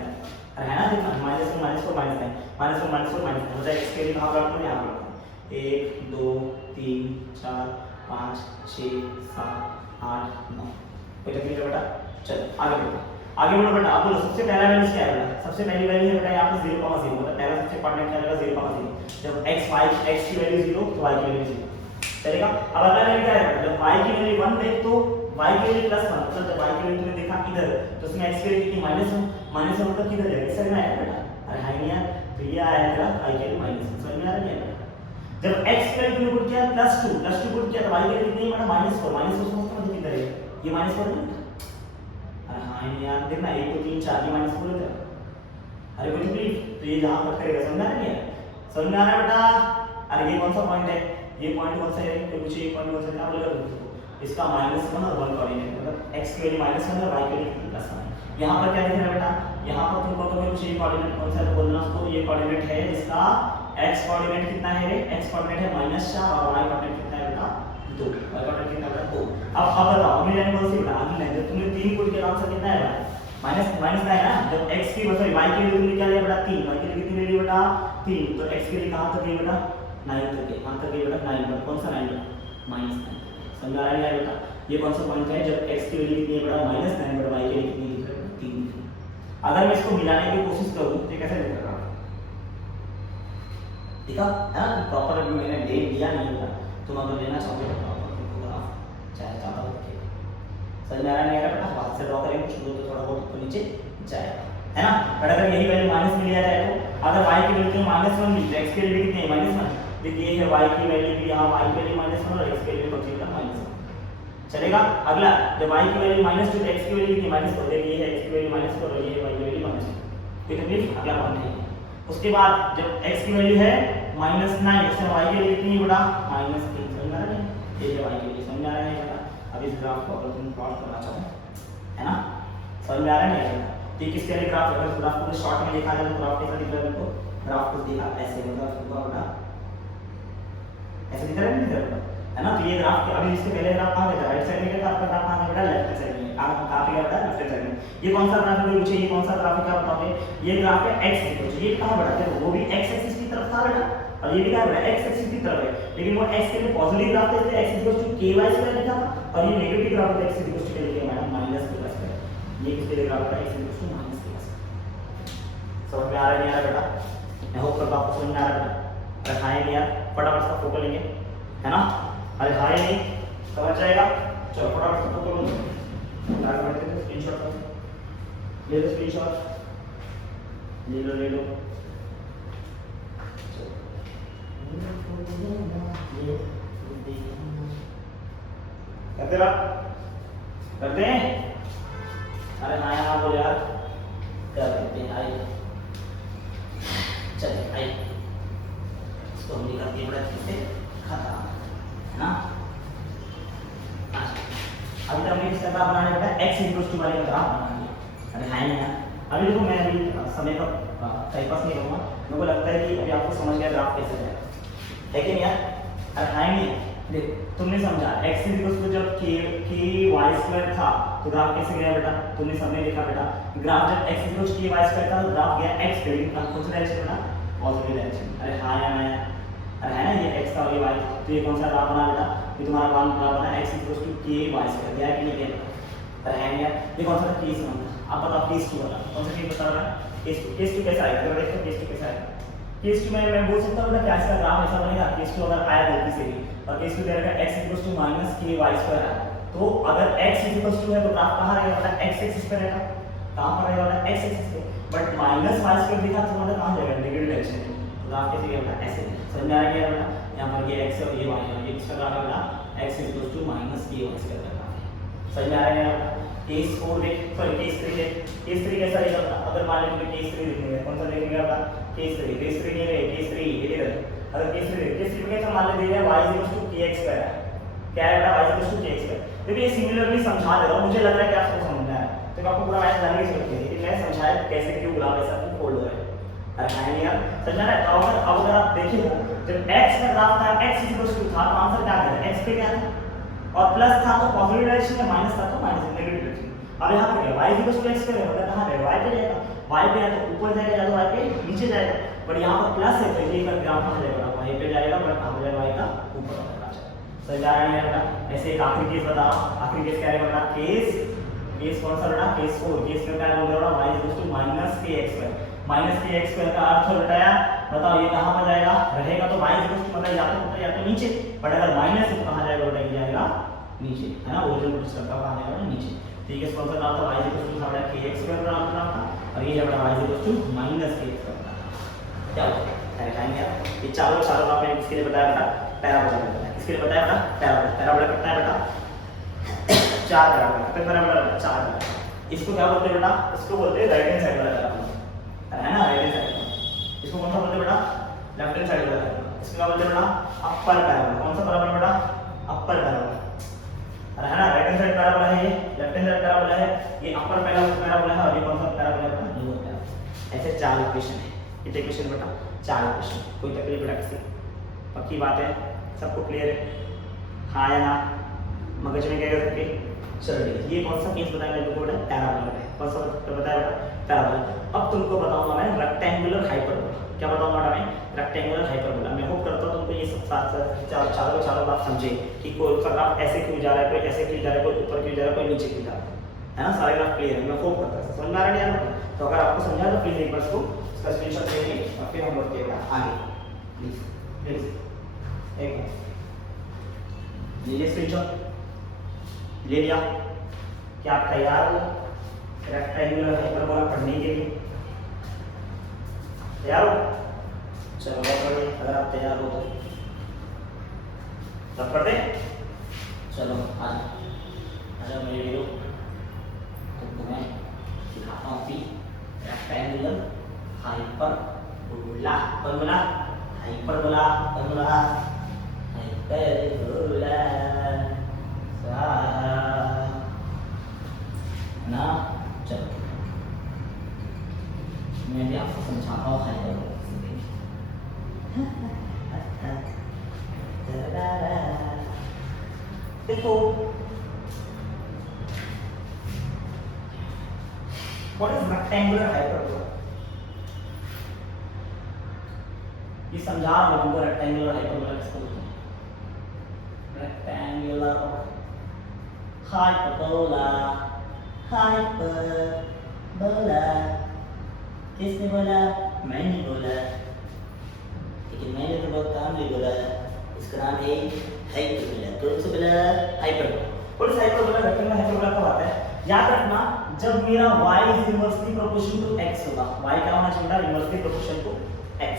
अरे है ना देखना -1 -4 -9 -1 -4 -9, मतलब x के लिए कहां प्लॉट करें यहां पर 1 2 3 4 5 6 7 8 9, कोई तकलीफ है बेटा। चलो आगे बढ़ो बेटा। आप बोलो सबसे पहला वैल्यू क्या है बेटा, सबसे पहली वैल्यू है बेटा यहाँ पे 0, 0, मतलब पहला सबसे इंपॉर्टेंट क्या रहेगा 0, 0, जब x की वैल्यू 0 तो y की वैल्यू 0 चलेगा। अब अगला वैल्यू क्या है बेटा, जब y की वैल्यू 1 देख तो y की वैल्यू +1, मतलब जब y की वैल्यू तुमने देखा इधर तो उसमें x की वैल्यू कितनी -1 मतलब किधर जाएगा इस साइड में आएगा बेटा, अरे हां यार तो ये आया तेरा y की वैल्यू -1, समझ में आ रहा है। जब x की वैल्यू पुट किया +2 पुट किया तो y की वैल्यू कितनी है बेटा -4 समझते हो किधर है ये -4 है, अरे हां यार देखना 1 2 3 4 ये -4 है, अरे कोई तकलीफ तो ये यहां पर करेगा, समझ आ रहा है समझ में आ रहा है बेटा। अरे ये कौन सा पॉइंट है, ये पॉइंट कौन सा है तो मुझे ये पॉइंट कौन सा क्या बोलेगा इसका -1 और 1 कोऑर्डिनेट, मतलब x की वैल्यू -1 और y की वैल्यू +1, यहाँ पर क्या दिख रहा है बेटा, यहाँ पर तुमको तो कुछ ये कोऑर्डिनेट कौन सा बोलना उसको, ये कोऑर्डिनेट है जिसका x कोऑर्डिनेट कितना है रे, x कोऑर्डिनेट है -4 और y कोऑर्डिनेट कितना है बेटा 2, y कोऑर्डिनेट कितना बेटा 2। अब बताओ अगली लाइन कौन सी बेटा, अगली लाइन जब तुमने 3 पुट किया आंसर कितना है बेटा माइनस का है ना, जब x की सॉरी y के लिए तुमने क्या लिया बेटा 3, y के लिए कितनी ले ली बेटा 3, तो x के लिए कहां तक गई बेटा 9 तक गई, कहां तक गई बेटा 9 पर, कौन सा 9 -9, समझ आ रहा है बेटा, ये कौन सा पॉइंट है जब x की वैल्यू कितनी है बेटा -9 बट y की वैल्यू कितनी लिख रहे हो 3। अगर मैं इसको मिलाने की कोशिश करूं तो कैसे लिखेगा, ठीक है ना, प्रॉपर अभी मैंने दे दिया नहीं होगा, तुम अगर लेना चाहोगे तो प्रॉपर तुमको ग्राफ चाहे ज्यादा हो सके, समझ में आ रहा नहीं आ रहा बेटा, हाथ से ड्रॉ करेंगे शुरू तो थोड़ा बहुत ऊपर नीचे जाएगा, है ना। बट अगर यही वैल्यू माइनस में लिया जाए तो अगर y की वैल्यू -1 मिली तो x के लिए कितनी है -1, देखिए ये है y की वैल्यू भी, यहाँ y के लिए -1 और x के लिए बची बेटा -1 चलेगा। अगला जब y की वैल्यू -2 तो x की वैल्यू कितनी -4, देखिए ये है x की वैल्यू -4 और ये है y की वैल्यू -2, ये तकलीफ अगला पॉइंट है। उसके बाद जब x की वैल्यू है -9 उससे y की वैल्यू कितनी है बेटा -3, समझ आ रहा है, ये है y की वैल्यू, समझ आ रहा है बेटा। अब इस ग्राफ को अगर तुम प्लॉट करना चाहो, है ना, समझ में आ रहा है नहीं, तो किसके लिए ग्राफ, अगर ग्राफ को शॉर्ट में देखा जाए तो ग्राफ कैसा दिख रहा है, तो ग्राफ को देखा ऐसे मतलब होगा बेटा, ऐसे दिख रहा है नहीं दिख रहा है ना। तो ये ग्राफ के अभी इसके पहले ग्राफ कहां था, राइट साइड में था, आपका ग्राफ कहां था बेटा लेफ्ट साइड में, आप कहां पे बेटा लेफ्ट साइड में। ये कौन सा ग्राफ है पूछे, ये कौन सा ग्राफ है क्या बताओगे, ये ग्राफ है x एक्सिस, ये कहां बेटा देखो वो भी x एक्सिस की तरफ था बेटा, और ये भी क्या है x एक्सिस की तरफ है, लेकिन वो x के लिए पॉजिटिव ग्राफ थे तो x ky स्क्वायर लिखा था, और ये नेगेटिव ग्राफ है x क्या लिखे मैडम -ky स्क्वायर, ये किसके लिए ग्राफ है x -ky स्क्वायर। समझ में आ रहा है नहीं आ रहा बेटा, मैं होप करता हूं आपको समझ में आ रहा है बेटा। अरे हां यार फटाफट से फोटो लेंगे, है ना, अरे हां नहीं समझ जाएगा, चलो फटाफट से फोटो लो, लाइव बैठे थे स्क्रीनशॉट कर ले लो, स्क्रीनशॉट ले लो करते बात करते हैं, अरे हाँ यार बोल यार कर देते हैं, आइए चलिए आइए इसको हम निकाल के बड़ा ठीक से खत्म, है ना। अभी तक हमने इसका ग्राफ बनाने बेटा x = वाले का ग्राफ बना लिया, अरे हाँ यार अभी देखो मैं अभी समय का टाइम पास नहीं करूँगा, मेरे को लगता है कि अभी आपको समझ गया ग्राफ कैसे है कि नहीं यार, अरे हाँ नहीं देख तुमने समझा x = जब ky² था तो ग्राफ कैसे गया बेटा, तुमने सबने देखा बेटा ग्राफ जब x = ky² था तो ग्राफ गया x पे, लेकिन कौन सा डायरेक्शन बेटा पॉजिटिव डायरेक्शन, अरे हाँ या ना, अरे है ना, ये x था और ये y, तो ये कौन सा ग्राफ बना बेटा, ये तुम्हारा ग्राफ बना x = ky² गया कि नहीं गया, अरे है यार ये कौन सा केस 1 था, अब बताओ केस 2 वाला कौन सा केस बता रहा है, केस 2 कैसा आएगा, अगर देखो केस 2 कैसा आएगा, केस 2 में मैं बोल सकता हूं क्या इसका ग्राफ ऐसा बनेगा, केस 2 अगर आया गलती से भी और केस 2 दे रखा x = -ky² है, तो अगर x = है तो ग्राफ कहां रहेगा बेटा x एक्सिस पे रहेगा, कहां पर रहेगा बेटा x एक्सिस पे, बट -y² दिखा तो मतलब कहां जाएगा नेगेटिव डायरेक्शन में, तो ग्राफ कैसे गया बेटा ऐसे, समझ में आ गया बेटा, यहां पर ये x और ये y है, ये किसका ग्राफ है बेटा x = -ky² का ग्राफ है, समझ में आ रहा है बेटा। केस 4 देख सॉरी केस 3 देख, केस 3 कैसा रहेगा बेटा, अगर मान लो तुम्हें केस 3 लिखने है, कौन सा लिखेगा बेटा केस 3 नहीं है केस 3 ये इधर, अगर केस 3 में कैसा मान ले दिया y = kx² है, क्या है बेटा y = kx², देखिए ये सिमिलरली समझा दे रहा हूं, मुझे लग रहा है कि आपको समझ में आया, तो आपको पूरा मैथ जानने की जरूरत नहीं है, लेकिन मैं समझाया कैसे क्यों ग्राफ ऐसा फोल्ड हो रहा है, अरे हाँ नहीं यार समझ रहा है। तो अगर आप देखिए जब x का ग्राफ था x = था तो आंसर क्या था x पे क्या था, और प्लस था तो पॉजिटिव डायरेक्शन में, माइनस था तो माइनस नेगेटिव डायरेक्शन। अब यहाँ पे y = x पे होगा कहां है y पे जाएगा, y पे या तो ऊपर जाएगा या तो y पे नीचे जाएगा, बट यहाँ पर प्लस है तो ये का ग्राफ कहां जाएगा y पे जाएगा, बट कहां जाएगा y का ऊपर जाएगा, समझ आ रहा है बेटा। ऐसे एक आखिरी केस बता रहा हूं, आखिरी केस क्या है बेटा, केस कौन सा बेटा केस 4, केस में क्या बोल रहा हूं y = -kx², -kx² का अर्थ बताया, बताओ ये कहां पर जाएगा रहेगा, तो y मतलब या तो नीचे, बट अगर माइनस है तो कहां जाएगा बेटा, ये जाएगा नीचे, है ना, ओरिजिन को डिस्टर्ब कहां जाएगा नीचे, ठीक है। कौन सा ग्राफ था y = था बेटा kx² ग्राफ था, और ये है बेटा y = -kx², क्या होगा अरे खाएंगे आप, ये चारों ग्राफ मैंने किसके लिए बताया बेटा पैराबोला बताया, किसके लिए बताया बेटा पैराबोला कितना है बेटा 4 पैराबोला, कितने पैराबोला 4 पैराबोला, इसको क्या बोलते हैं बेटा, इसको बोलते हैं राइट हैंड साइड वाला पैराबोला, है ना, राइट हैंड साइड, इसको कौन सा बोलते हैं बेटा लेफ्ट हैंड साइड वाला, इसको क्या बोलते हैं बेटा अपर पैराबोला, कौन सा पैराबोला बेटा अपर पैराबोला, अरे है ना, राइट हैंड साइड पैराबोला है, ये लेफ्ट हैंड साइड पैराबोला है, ये अपर पैराबोला है और ये कौन सा पैराबोला है, लोअर पैराबोला। ऐसे 4 इक्वेशन है, कितने इक्वेशन बेटा, 4 इक्वेशन। कोई तकलीफ बेटा किसी, पक्की बात है, सबको क्लियर है, हाँ या ना, मगज में क्या कर सकते, चलो ठीक है। ये कौन सा केस बताया मेरे को बेटा, पैराबोला है, कौन सा बताया बेटा, पैराबोला। अब तुमको बताऊंगा मैं रेक्टेंगुलर हाइपरबोला, क्या बताऊंगा बेटा मैं, रेक्टेंगुलर हाइपरबोला। मैं होप करता हूं तुमको ये सब साथ चारों बात समझे कि कोई सा ग्राफ ऐसे क्यों जा रहा है, कोई ऐसे क्यों जा रहा है, कोई ऊपर क्यों जा रहा है, कोई नीचे क्यों जा रहा है ना, सारे ग्राफ क्लियर है। मैं होप करता हूं समझ में आ रहा है यार। तो अगर आपको समझा तो प्लीज एक बार इसको इसका स्क्रीनशॉट ले लीजिए और फिर हम बढ़ते हैं आगे, प्लीज प्लीज एक लीजिए स्क्रीनशॉट ले लिया। क्या आप तैयार हो रेक्टेंगुलर हाइपरबोला पढ़ने के लिए, तैयार हो? चलो बहुत बढ़िया, अगर आप तैयार हो तो तब पढ़ते हैं। चलो आजा मेरे वीडियो, तो तुम्हें सिखाता हूँ कि rectangular hyperbola, formula hyperbola, formula hyperbola ना। चलो मैं भी आपको समझाता हूँ हाइपरबोला। देखो व्हाट इज रेक्टेंगुलर हाइपरबोला, ये समझा मैं तुमको रेक्टेंगुलर हाइपरबोला किसको बोलते हैं। रेक्टेंगुलर हाइपरबोला, हाइपरबोला किसने बोला, मैंने बोला, लेकिन मैंने तो बहुत काम नहीं बोला। इसका नाम है हाइपरबोला। कौन सा बोला, हाइपरबोला। और इस हाइपरबोला रेक्टेंगुलर हाइपरबोला कब आता है, याद रखना जब मेरा y is inversely proportional to x होगा। y क्या होना चाहिए, इनवर्सली प्रोपोर्शनल टू x,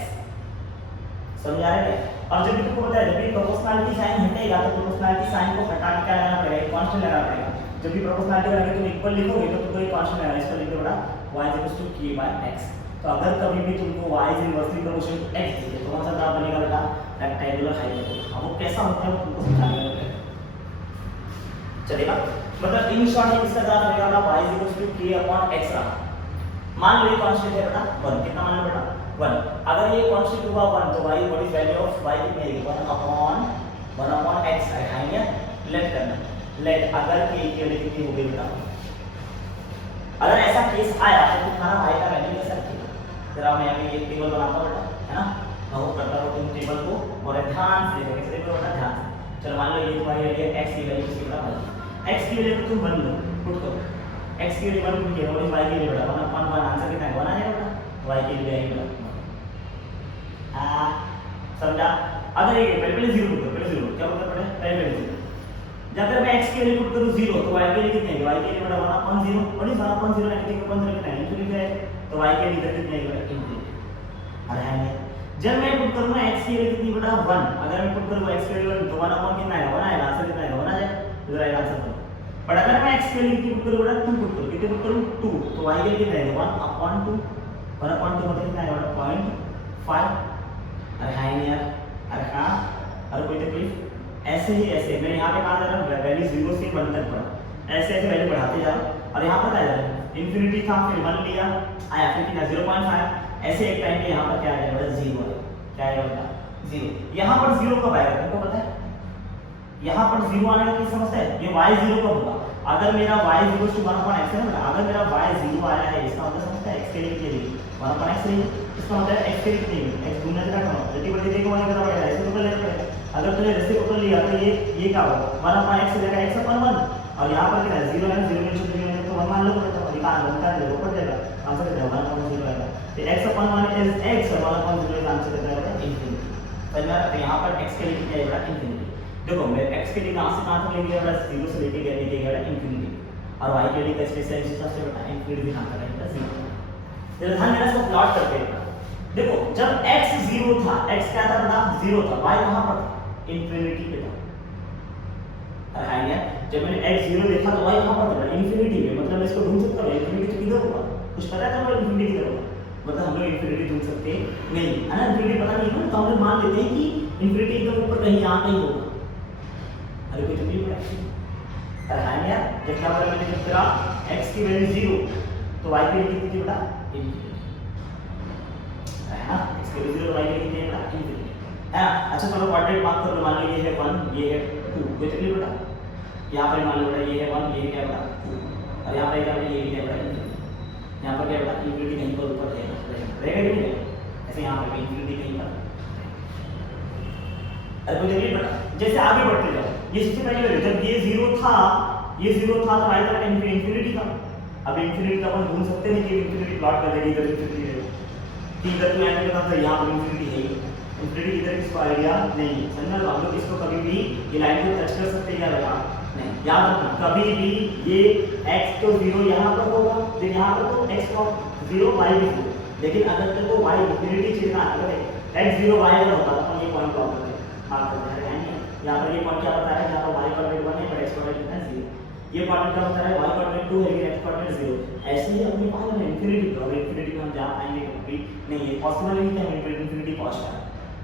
समझ आ रहा है। और जब भी तुमको पता है जब भी प्रोपोर्शनलिटी साइन हटेगा तो प्रोपोर्शनलिटी साइन को हटा के क्या लगाना पड़ेगा, एक कांस्टेंट लगाना पड़ेगा। जब भी प्रोपोर्शनलिटी लगाएंगे तुम इक्वल लिखोगे तो तुमको एक कांस्टेंट लगाना है, इसको लिख दो बेटा y = k/x। तो अगर कभी भी तुमको y is inversely proportional to x दिखे तो कौन सा ग्राफ बनेगा बेटा, रेक्टेंगुलर हाइपरबोला। अब वो कैसा होता है वो तुमको समझाने में चलेगा। मतलब इन शॉर्ट में इसका ग्राफ बनेगा बेटा y = k/x रहा। मान लो ये कांस्टेंट है बेटा 1, कितना मान लो बेटा 1। अगर ये कांस्टेंट हुआ 1 तो y what is value of y कितनी आएगी, 1/x आएगा। लेट करना, लेट अगर k की वैल्यू कितनी हो गई बेटा, अगर ऐसा केस आया तो तुम्हारा y का वैल्यू कैसा रखेगा। जरा मैं अभी एक टेबल बनाता हूं बेटा, है ना, मैं वो करता हूं तुम टेबल को और ध्यान से देखो, कैसे देखो बेटा ध्यान से। चलो मान लो ये तुम्हारी वैल्यू x की वैल्यू कितनी बेटा, x की वैल्यू तुम बन लो, पुट करो x की वैल्यू 1 पुट किया और y की वैल्यू बेटा 1/1 आंसर कितना है, 1 आ जाएगा बेटा, y की वैल्यू आएगी बेटा। समझा। अगर ये पहले 0 पुट करो, पहले 0 क्या पुट करो, पहले 0। जब मैं x की वैल्यू पुट करूं 0 तो y की वैल्यू कितनी आएगी, y की वैल्यू बेटा 1/0 और इस 1/0 नेगेटिव 1/0 कितना है, इनफिनिटी है, तो y की वैल्यू कितनी आएगी बेटा, इनफिनिटी। अरे है जब मैं पुट करूंगा x की वैल्यू कितनी बेटा 1, अगर मैं पुट करूंगा x की वैल्यू 1 तो 1/1 कितना आएगा, 1 आएगा, आंसर कितना आएगा, 1 आ जाएगा, इधर आएगा आंसर 1। बट अगर मैं x की वैल्यू कितनी पुट करूं बेटा 2 पुट करूं, कितने पुट करूं 2, तो y की वैल्यू कितना आएगा 1/2, 1/2 मतलब कितना आएगा 0.5। अरे हां यार, अरे हां, अरे कोई तकलीफ। ऐसे ही ऐसे मैं यहाँ पे कहाँ जा रहा हूँ, वैल्यू 0 से 1 तक बढ़ा, ऐसे ऐसे वैल्यू बढ़ाते जा रहा हूँ और यहाँ पर क्या जा रहा है, इन्फिनिटी था फिर 1 लिया आया, फिर कितना 0.5, ऐसे एक टाइम पे यहाँ पर क्या आ जाएगा 0 आएगा, क्या आएगा बेटा 0। यहाँ पर 0 कब आएगा तुमको पता है, यहाँ पर 0 आने का क्या समझता है, ये y 0 कब होगा, अगर मेरा y = 1/x है ना, अगर मेरा y 0 आया है इसका मतलब समझता है x के लिए कितनी है 1/x है, इसका मतलब है x के लिए कितनी है, x गुना से काटना रेसिप्रोकल देखो वही करना पड़ेगा, रेसिप्रोकल लेना पड़ेगा। अगर तुमने रेसिप्रोकल लिया तो ये क्या होगा 1/x से लेकर x/1 और यहाँ पर कितना है 0 है, 0 में 0 है तो 1 मान लो तो अधिकार बनता है, ऊपर जाएगा आंसर कितना है 1/0 आएगा। तो x/1 इज x और 1/0 का आंसर कितना आएगा इनफिनिटी। समझ में आ रहा है, यहाँ पर x के लिए कितना आएगा इनफिनिटी। देखो मैं x के लिए कहां से कहां तक लेके गया बेटा 0 से लेके गया इनफिनिटी, और y के लिए का स्पेशल सबसे बेटा इनफिनिटी कहां तक है 0। तो ध्यान देना, इसको प्लॉट करते हैं। देखो जब x 0 था, x क्या था बेटा 0 था, y कहां पर था इनफिनिटी पे था। अरे यार जब मैंने x 0 देखा तो y कहां पर था इनफिनिटी पे, मतलब मैं इसको ढूंढ सकता हूं इनफिनिटी तो किधर होगा, कुछ पता है तुम्हें इनफिनिटी किधर होगा, मतलब हम लोग इनफिनिटी ढूंढ सकते नहीं है ना, इनफिनिटी पता नहीं है तो हम लोग मान लेते हैं कि इनफिनिटी एकदम ऊपर कहीं यहां कहीं होगा। अरे कोई तकलीफ है, अरे हाँ यार, जब क्या बोला मैंने, जब तेरा x की वैल्यू 0 तो y की वैल्यू कितनी थी बेटा, इनफिनिटी है ना, x की वैल्यू 0 y की वैल्यू कितनी है बेटा, इनफिनिटी है ना। अच्छा चलो कोऑर्डिनेट मार्क कर लो, मान लो ये है 1 ये है 2, कोई तकलीफ बेटा, यहाँ पर मान लो बेटा ये है 1 ये क्या बेटा 2, और यहाँ पर क्या बेटा ये भी क्या बेटा इनफिनिटी, यहाँ पर क्या बेटा इनफिनिटी कहीं पर ऊपर रहेगा कि नहीं, ऐसे यहाँ पर इनफिनिटी कहीं पर। अरे कोई तकलीफ बेटा, जैसे आगे बढ़ते जाओ, ये सबसे पहले वैल्यू जब ये 0 था, ये 0 था तो y का इनफिनिटी था। अब इनफिनिटी का अपन ढूंढ सकते नहीं कि इनफिनिटी प्लॉट कर देगी इधर इनफिनिटी है कि इधर तो एंड का था, यहाँ पर इनफिनिटी है, इनफिनिटी इधर किसको आइडिया नहीं समझना। तो हम लोग इसको कभी भी ये लाइन को टच कर सकते हैं क्या बेटा, नहीं। याद रखना कभी भी ये x तो 0 यहाँ पर होगा, फिर यहाँ पर तो x को 0 y भी 0, लेकिन अगर तेरे को y इनफिनिटी चलना है, अगर x 0 y पर होता तो ये पॉइंट प्लॉट करते मार्क करते हैं। यहाँ पर ये पॉइंट क्या बता रहा है, यहाँ पर y कोऑर्डिनेट 1 है पर x कोऑर्डिनेट कितना है 0, ये पॉइंट क्या बता रहा है y कोऑर्डिनेट 2 है लेकिन x कोऑर्डिनेट 0। ऐसे ही अपने पास में इनफिनिटी तो इनफिनिटी में हम जा पाएंगे कभी नहीं, ये पॉसिबल नहीं है हम इनफिनिटी पहुंच पाए,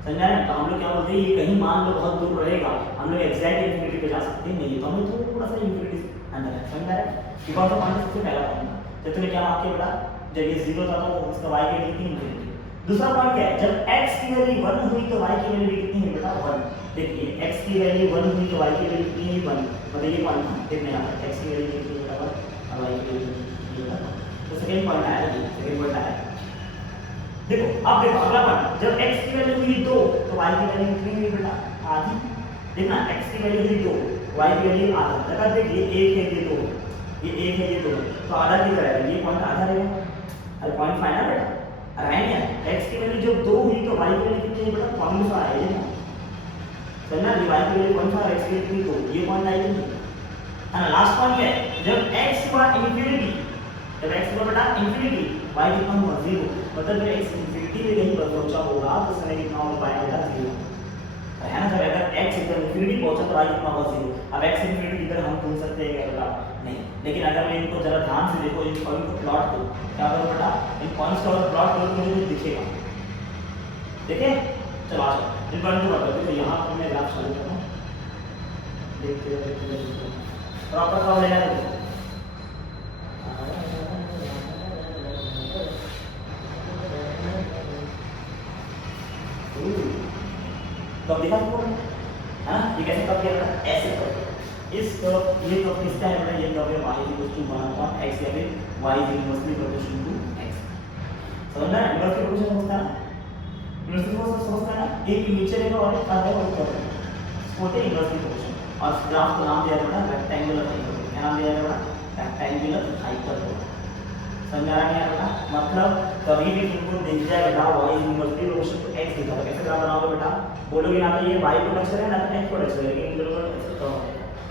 समझा है। तो हम लोग क्या बोलते हैं, ये कहीं मान लो बहुत दूर रहेगा, हम लोग एग्जैक्ट इनफिनिटी पे जा सकते हैं नहीं, तो हमें थोड़ा सा इनफिनिटी अंदर है, समझा है। ये कौन सा पॉइंट सबसे पहला पॉइंट, जब तुमने क्या मार्क किया बेटा, जब ये 0 था तो उसका y की वैल्यू कितनी इनफिनिटी। दूसरा पॉइंट क्या है, जब x की वैल्यू 1 हुई तो y की वैल्यू कितनी है बेटा 1। देखिए x की वैल्यू 1 हुई तो y की वैल्यू कितनी है 1, मतलब ये पॉइंट था, देखने यहाँ पर x की वैल्यू कितनी है बेटा 1 और y की वैल्यू कितनी है 1। तो सेकंड पॉइंट आया, ये सेकंड पॉइंट आया। देखो अब देखो अगला पॉइंट, जब x की वैल्यू हुई 2 तो y की वैल्यू कितनी हुई बेटा आधी। देखना x की वैल्यू हुई 2 y की वैल्यू आधा, लगा देखिए 1 है ये 2, ये 1 है ये 2, तो आधा किधर है, ये पॉइंट आधा रहेगा। अरे पॉइंट फाइनल बेटा, अरे है क्या x की वैल्यू जब 2 हुई तो y की वैल्यू कितनी है बेटा पॉइंट 5 है ना, समझना। y की वैल्यू पॉइंट 5 x की वैल्यू 2, ये पॉइंट आएगी है ना। लास्ट पॉइंट है जब x हुआ इनफिनिटी, जब x हुआ बेटा इनफिनिटी y कितना हुआ 0, मतलब जब x इनफिनिटी में कहीं पर पहुंचा होगा तो समय कितना हो पाएगा 0 है ना। जब अगर x इनफिनिटी पहुंचा तो y कितना होगा 0। अब x इनफिनिटी इधर हम ढूंढ सकते हैं क्या बेटा नहीं, लेकिन अगर मैं इनको जरा ध्यान से देखो, इन पॉइंट को प्लॉट करो, क्या करो बेटा इन पॉइंट्स को अगर प्लॉट करो तो मुझे कुछ दिखेगा, देखिए चलो आ जाओ इन पॉइंट को प्लॉट करो। तो यहाँ पर मैं ग्राफ चालू करूँ, देखते देखते प्रॉपर कब लेना है तो दिखा सकते हो है ना, ये कैसे कब किया था ऐसे करो। इस कर्व ये कर्व किसका है बेटा, ये कर्व है y = 1/x या फिर y is inversely proportional to x, समझना है। इनवर्स प्रोपोर्शन समझता है, इनवर्स प्रोपोर्शन समझता है, एक नीचे रहेगा और एक आगे और ऊपर होते इनवर्स प्रोपोर्शन। और ग्राफ का नाम दिया है बेटा रेक्टेंगुलर हाइपरबोला, क्या नाम दिया है बेटा रेक्टेंगुलर हाइपरबोला, समझा रहा है बेटा। मतलब कभी भी तुमको दिख जाए बेटा y is inversely proportional to x दिखा, कैसे ग्राफ बनाओगे बेटा, बोलोगे ना तो ये y को टच करेगा ना तो x को टच करेगा, लेकिन इन दोनों को ऐसे तो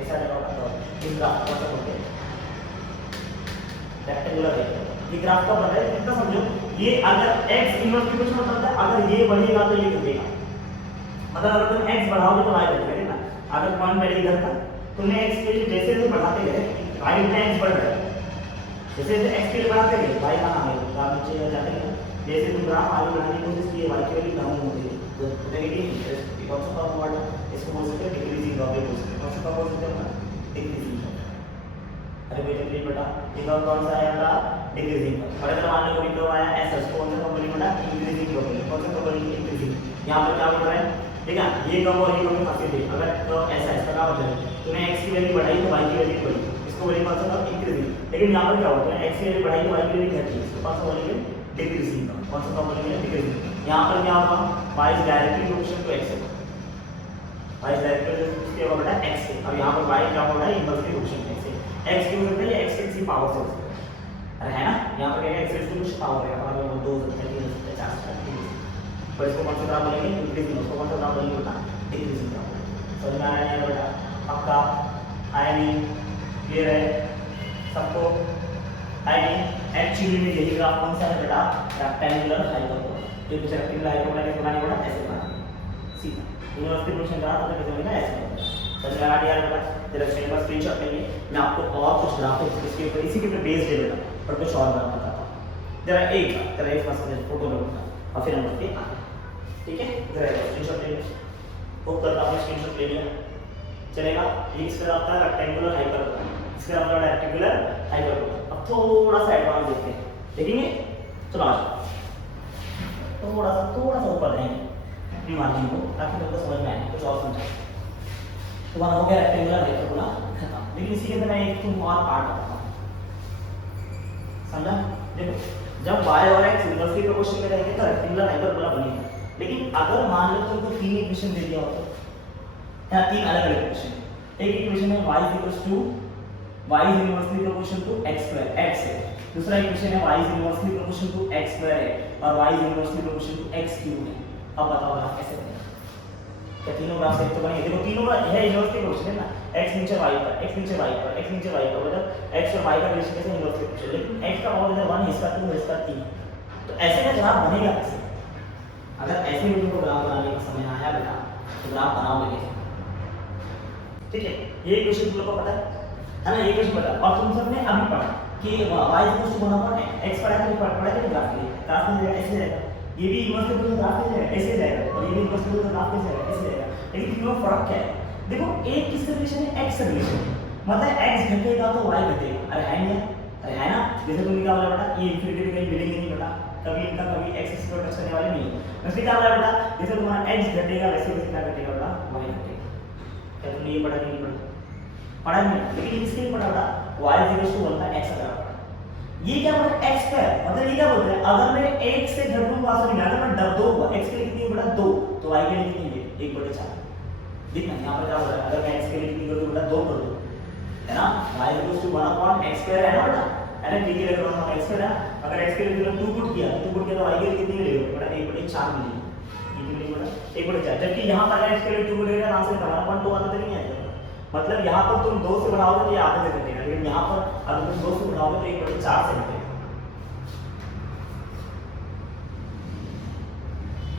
ऐसा लगाओ तो इस ग्राफ को ऐसा होते रेक्टेंगुलर है। ये ग्राफ का बन रहा है कितना समझो, ये अगर x इनवर्स प्रोपोर्शन होता है, अगर ये बढ़ेगा तो ये घटेगा, मतलब अगर तुम x बढ़ाओगे तो y घटेगा ना। अगर पॉइंट बढ़े इधर का तुमने x के लिए जैसे जैसे बढ़ाते गए y में x बढ़ रहा है, जैसे जैसे x के लिए बढ़ाते गए y कहां है ग्राफ नीचे जाते गए, जैसे तुम ग्राफ आगे बढ़ाने की कोशिश की y की वैल्यू डाउन होती है तो नेगेटिव कौन सा फॉर्म वर्ड इसको बोल सकते हैं डिक्रीजिंग ग्राफ बोल सकते हैं, कौन सा बोल सकते हैं डिक्रीजिंग। अरे बेटा प्लीज बेटा ये कर्व कौन सा आया बेटा डिक्रीजिंग। और अगर मान लो कोई कर्व आया ऐसा, उसको कौन सा कर्व बोलेंगे बेटा इंक्रीजिंग कर्व बोलेंगे, कौन सा कर्व बोलेंगे इंक्रीजिंग। यहां पर क्या बोल रहा है ठीक है, ये कर्व और ये कर्व फांसी दे, अगर कर्व ऐसा इसका क्या होता है तूने x की वैल्यू बढ़ाई तो y की वैल्यू बढ़ी, इसको बोलेंगे कौन सा कर्व इंक्रीजिंग। लेकिन यहां पर क्या होता है x की वैल्यू बढ़ाई तो y की वैल्यू घटी, इसको कौन सा बोलेंगे डिक्रीजिंग, कौन सा कर्व बोलेंगे डिक्रीजिंग। यहां पर क्या होगा y is directly proportional to x, y is directly proportional to बेटा x से, और यहां पर y क्या हो रहा है इनवर्सली प्रोपोर्शनल x से, x क्यों होता है ये x की पावर से, अरे है ना यहां पर क्या है x की कुछ पावर है, और 2 3 4 5 पर इसको कौन सा ग्राफ बोलेंगे इंक्रीजिंग, उसको कौन सा ग्राफ बोलेंगे बेटा डिक्रीजिंग ग्राफ। समझ में आ रहा है बेटा पक्का, आई मीन क्लियर है सबको, आई मीन एक्चुअली में यही ग्राफ कौन सा है बेटा रेक्टेंगुलर हाइपरबोला। ये कुछ रेक्टेंगुलर हाइपरबोला कैसे बनाने बेटा ऐसे बनाना सीधा, यूनिवर्सिटी प्रोपोर्शन ग्राफ तो कैसे बनेगा ऐसे बनेगा। समझ में आ रहा है बेटा, जरा स्क्रीन पर स्क्रीनशॉट लेंगे, मैं आपको और कुछ ग्राफ इसके ऊपर इसी के ऊपर बेस्ड है बेटा, और कुछ और ग्राफ बताता हूं। जरा एक बस फोटो लूंगा और फिर हम बढ़ते आगे, ठीक है। जरा स्क्रीनशॉट ले लो, होप करता हूं स्क्रीनशॉट ले लिया, चलेगा। ये किसका ग्राफ था? Rectangular hyperbola. इसका मतलब रेक्टेंगुलर हाइपरबोला। अब थोड़ा सा एडवांस देखते हैं, देखेंगे? चलो आज थोड़ा सा ऊपर जाएंगे मार्जिन को, ताकि तुमको समझ में आए, कुछ और समझाए। तुम्हारा हो गया रेक्टेंगुलर हाइपरबोला खत्म। लेकिन इसी के अंदर मैं एक तुम और पार्ट बताता हूँ, समझा? देखो, जब y और x इनवर्सली प्रोपोर्शनल में रहेंगे तो रेक्टेंगुलर हाइपरबोला बनेगा। लेकिन अगर मान लो तुमको तीन इक्वेशन दे दिया हो तो, या तीन अलग अलग इक्वेशन, एक इक्वेशन है y y is inversely proportional to x square, x है। दूसरा इक्वेशन है y is inversely proportional to x square है, और y is inversely proportional to x cube है। अब बताओ ग्राफ कैसे बनेगा? क्या तीनों ग्राफ से तो बनेंगे? देखो तीनों का यह इनवर्सली प्रोपोर्शनल है ना, x नीचे y पर, x नीचे y पर, x नीचे y पर, मतलब x और y का रिलेशन कैसे इनवर्सली प्रोपोर्शनल। लेकिन x का पावर इधर 1 है, इसका 2 है, इसका 3, तो ऐसे का ग्राफ बनेगा कैसे? अगर ऐसे भी तुमको ग्राफ बनाने का समय आया बेटा, तो ग्राफ बनाओगे कैसे? ठीक है, ये इक्वेशन तुम लोग को पता है ना? ये इक्वेशन पता है, और तुम सबने अभी पढ़ा कि y equals to 1/x, x पढ़ा तो पढ़ा कि ग्राफ के लिए ग्राफ में ऐसे जाएगा, ये भी इनवर्सली प्रोपोर्शनल ग्राफ कैसे जाएगा? ऐसे जाएगा, और ये भी इनवर्सली प्रोपोर्शनल ग्राफ कैसे जाएगा? ऐसे जाएगा। लेकिन तीनों फर्क क्या है? देखो, एक किससे रिलेशन है? x से रिलेशन है, मतलब x घटेगा तो y घटेगा। अरे है नहीं? अरे है ना? जैसे तुमने क्या बोला बेटा, ये इंफिनिटी में कहीं मिलेंगे नहीं बेटा, कभी इनका कभी x से टच करने वाले नहीं है। वैसे क्या बोला बेटा, जैसे तुम्हारा x घटेगा वैसे वैसे क्या घटेगा बेटा? y घटेगा। क्या तुमने ये पढ़ा कि नहीं पढ़ा? पढ़ा नहीं, लेकिन इसके लिए पढ़ा बेटा, y इक्वल्स टू 1/x अगर पढ़ा। ये क्या बोला? x स्क्वायर, मतलब ये क्या बोलते हैं, अगर मैं 1 से घटूंगा, सॉरी अगर मैं डब 2 हुआ, x के लिए कितनी बेटा 2, तो y के लिए कितनी है? 1/4। देखना यहाँ पर क्या हो रहा है, अगर मैं x के लिए कितनी कर दूं बेटा? 2 कर दूं, है ना? y equals to 1/x square है ना बेटा, है ना? ठीक है, अगर 1/x स्क्वायर है, अगर x के लिए तुमने 2 पुट किया तो y के लिए कितनी मिलेगी बेटा? 1/4 मिलेगी। ये कितनी बेटा? 1/4। जबकि यहाँ पर x के लिए 2 मिलेगा, यहाँ से 1/2 आता तो नहीं आएगा, मतलब यहाँ पर तुम 2 से बढ़ाओगे तो ये आधे से घटेगा, लेकिन यहाँ पर अगर तुम 2 से बढ़ाओगे तो 1/4 से घटेगा।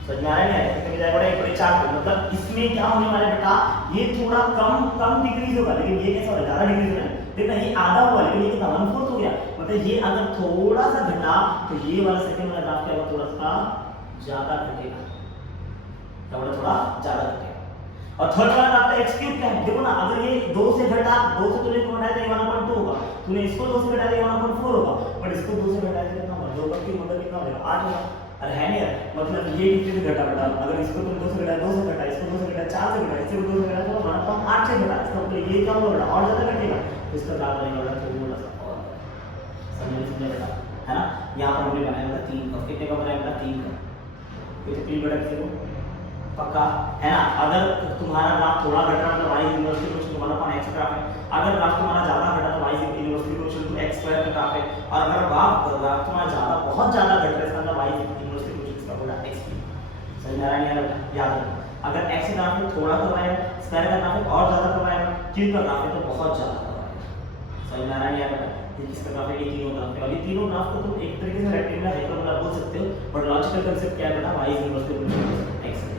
समझ में आ रहा है? कितने जाएगा बेटा? 1/4। मतलब इसमें क्या होने वाला है बेटा, ये थोड़ा कम डिक्रीज होगा, लेकिन ये कैसा होगा? ज्यादा डिक्रीज होगा। देखना, ये आधा हुआ, लेकिन ये कितना 1/4 हो गया, मतलब ये अगर थोड़ा सा घटा तो ये वाला सेकंड वाला ग्राफ क्या होगा? थोड़ा सा ज्यादा घटेगा, थोड़ा ज्यादा घटेगा। और थर्ड वाला ग्राफ का x क्यूब क्या है? देखो ना, अगर ये 2 से घटा, 2 से तूने घटाया तो 1/2 होगा, तूने इसको 2 से घटाया तो 1/4 होगा, बट इसको 2 से घटाया तो कितना होगा? 2 का क्यूब मतलब कितना होगा? 8 होगा। अरे है नहीं यार, मतलब ये कितने से घटा बेटा, अगर इसको तुम 2 से घटाया, 2 से घटा, इसको 2 से घटाया, 4 से घटा, इसको 2 से घटाया तो 8 से घटा, इसका मतलब ये क्या होगा बेटा? और ज्यादा घटेगा, तो इसका ग्राफ बनेगा बेटा थोड़ा सा और। समझे बेटा, है ना? यहाँ पर हमने बनाया बेटा 3 का, कितने का बनाया बेटा? 3 का। ये तो 3 बेटा किसी को पक्का है ना? अगर तुम्हारा ग्राफ थोड़ा घट रहा है तो y inversely proportional to 1/x graph है, अगर ग्राफ तुम्हारा ज्यादा घटा तो y inversely proportional to x square का ग्राफ है, और अगर ग्राफ तुम्हारा ज्यादा बहुत ज्यादा घट रहा है, इसका मतलब y इनवर्सली प्रोपोर्शनल का बोला x की। समझ में आ रहा है? नहीं याद रखो, अगर x ग्राफ में थोड़ा करवाएगा, स्क्वायर का ग्राफ में और ज्यादा करवाएगा, क्यूब का ग्राफ में तो बहुत ज्यादा करवाएगा। समझ में आ रहा है? नहीं ये किसका ग्राफ है? ये तीनों ग्राफ है, और ये तीनों ग्राफ को तुम एक तरीके से रेक्टेंगुलर हाइपरबोला बोल सकते हो, बट लॉजिकल कांसेप्ट क्या है बेटा? y inversely proportional to x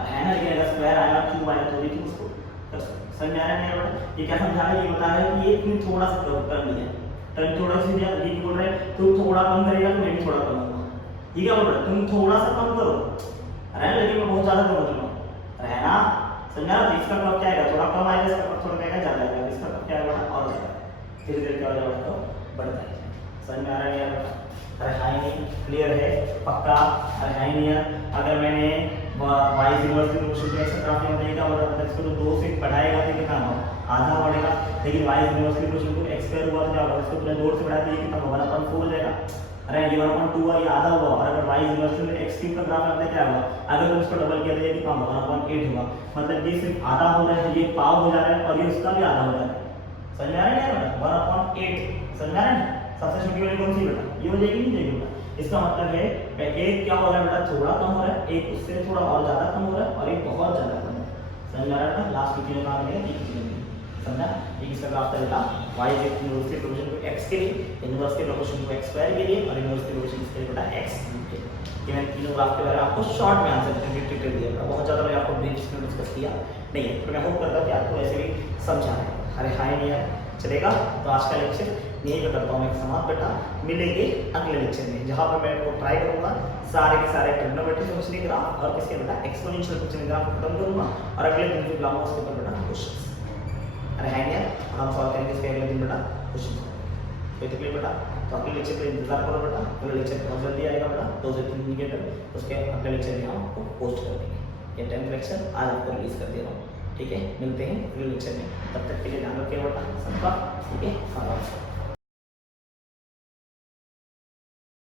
है ना? लेकिन अगर स्क्वायर आएगा, क्यूब आएगा, तो भी तुम उसको कर सकते हो। समझ में आ रहा है? नहीं बेटा, ये क्या समझा रहा है? ये बता रहा है कि ये तुम थोड़ा सा टर्म लिया, टर्म थोड़ा सा दिया, ये बोल रहा है तुम थोड़ा कम करेगा तो मैं भी थोड़ा कम करूंगा। ये क्या बोल रहा है? तुम थोड़ा सा कम करो, अरे लेकिन मैं बहुत ज्यादा कम करूंगा, अरे है ना? समझा? तो इसका मतलब क्या आएगा? थोड़ा कम आएगा, इसका मतलब थोड़ा क्या ज्यादा आएगा, इसका मतलब क्या आएगा? और ज्यादा, धीरे धीरे क्या हो जाएगा? तो बढ़ता है। समझ में आ रहा है? यार अरे हाई नहीं, क्लियर है? पक्का? अरे हाई नहीं यार, अगर मैंने y inversely proportional to x का ग्राफ में क्या बोला, मतलब इसको तो 2 से बढ़ाएगा तो कितना होगा? आधा बढ़ेगा, लेकिन y inversely proportional to x square हुआ तो क्या होगा? इसको तुमने 2 से बढ़ाया तो ये कितना होगा? 1/4 हो जाएगा। अरे ये 1/2 हुआ, ये आधा हुआ, और अगर y इनवर्सली में x क्यूब का ग्राफ है क्या होगा? अगर तुम इसको डबल किया तो ये कितना होगा? 1/8 होगा, मतलब ये सिर्फ आधा हो रहा है, ये पाव हो जा रहा है, और ये उसका भी आधा हो जा रहा है। समझ में आ रहा है? बेटा 1/8 समझ में आ रहा है? सबसे छोटी वाली कौन सी बेटा? ये हो जाएगी, नहीं जाएगी बेटा? इसका मतलब है एक क्या हो रहा है बेटा? थोड़ा कम हो रहा है, एक उससे थोड़ा और ज्यादा कम हो रहा है, और एक बहुत ज्यादा कम हो रहा है। समझ में आ रहा है? लास्ट तीनों का मिलेगा, एक चीज समझा? ये किसका ग्राफ था बेटा? y inversely proportional to x के लिए, inversely proportional to x square के लिए, और इनवर्सली प्रोपोर्शनल इसके लिए बेटा x क्यूब के लिए। ये मैंने तीनों ग्राफ के बारे में आपको शॉर्ट में आंसर डिटेल दिया, बहुत ज्यादा मैंने आपको ब्रीफ में डिस्कस किया नहीं है, तो मैं होप करता हूं कि आपको ऐसे भी समझा है। अरे हाय नहीं है, चलेगा? तो आज का लेक्चर यही मैं करता हूँ, मैं समाप्त बेटा। मिलेंगे अगले लेक्चर में, जहाँ पर मैं आपको ट्राई करूँगा सारे के सारे ट्रिग्नोमेट्री फंक्शन ग्राफ और किसके बेटा एक्सपोनेंशियल फंक्शन ग्राफ खत्म करूँगा, और अगले दिन जो लाऊंगा उसके ऊपर बेटा क्वेश्चन। अरे है नहीं यार, और हम सॉल्व करेंगे इसके अगले दिन बेटा क्वेश्चन। बेसिकली बेटा तो अगले लेक्चर पे इंतजार करो बेटा, अगले लेक्चर बहुत जल्दी आएगा बेटा 2 से 3 दिन के अंदर, उसके अगले लेक्चर में हम आपको पोस्ट कर देंगे। ये 10th लेक्चर आज आपको रिलीज कर दे रहा हूँ, ठीक है। मिलते हैं अगले लेक्चर में, तब तक के लिए ध्यान रखिए बेटा सबका, ठीक है।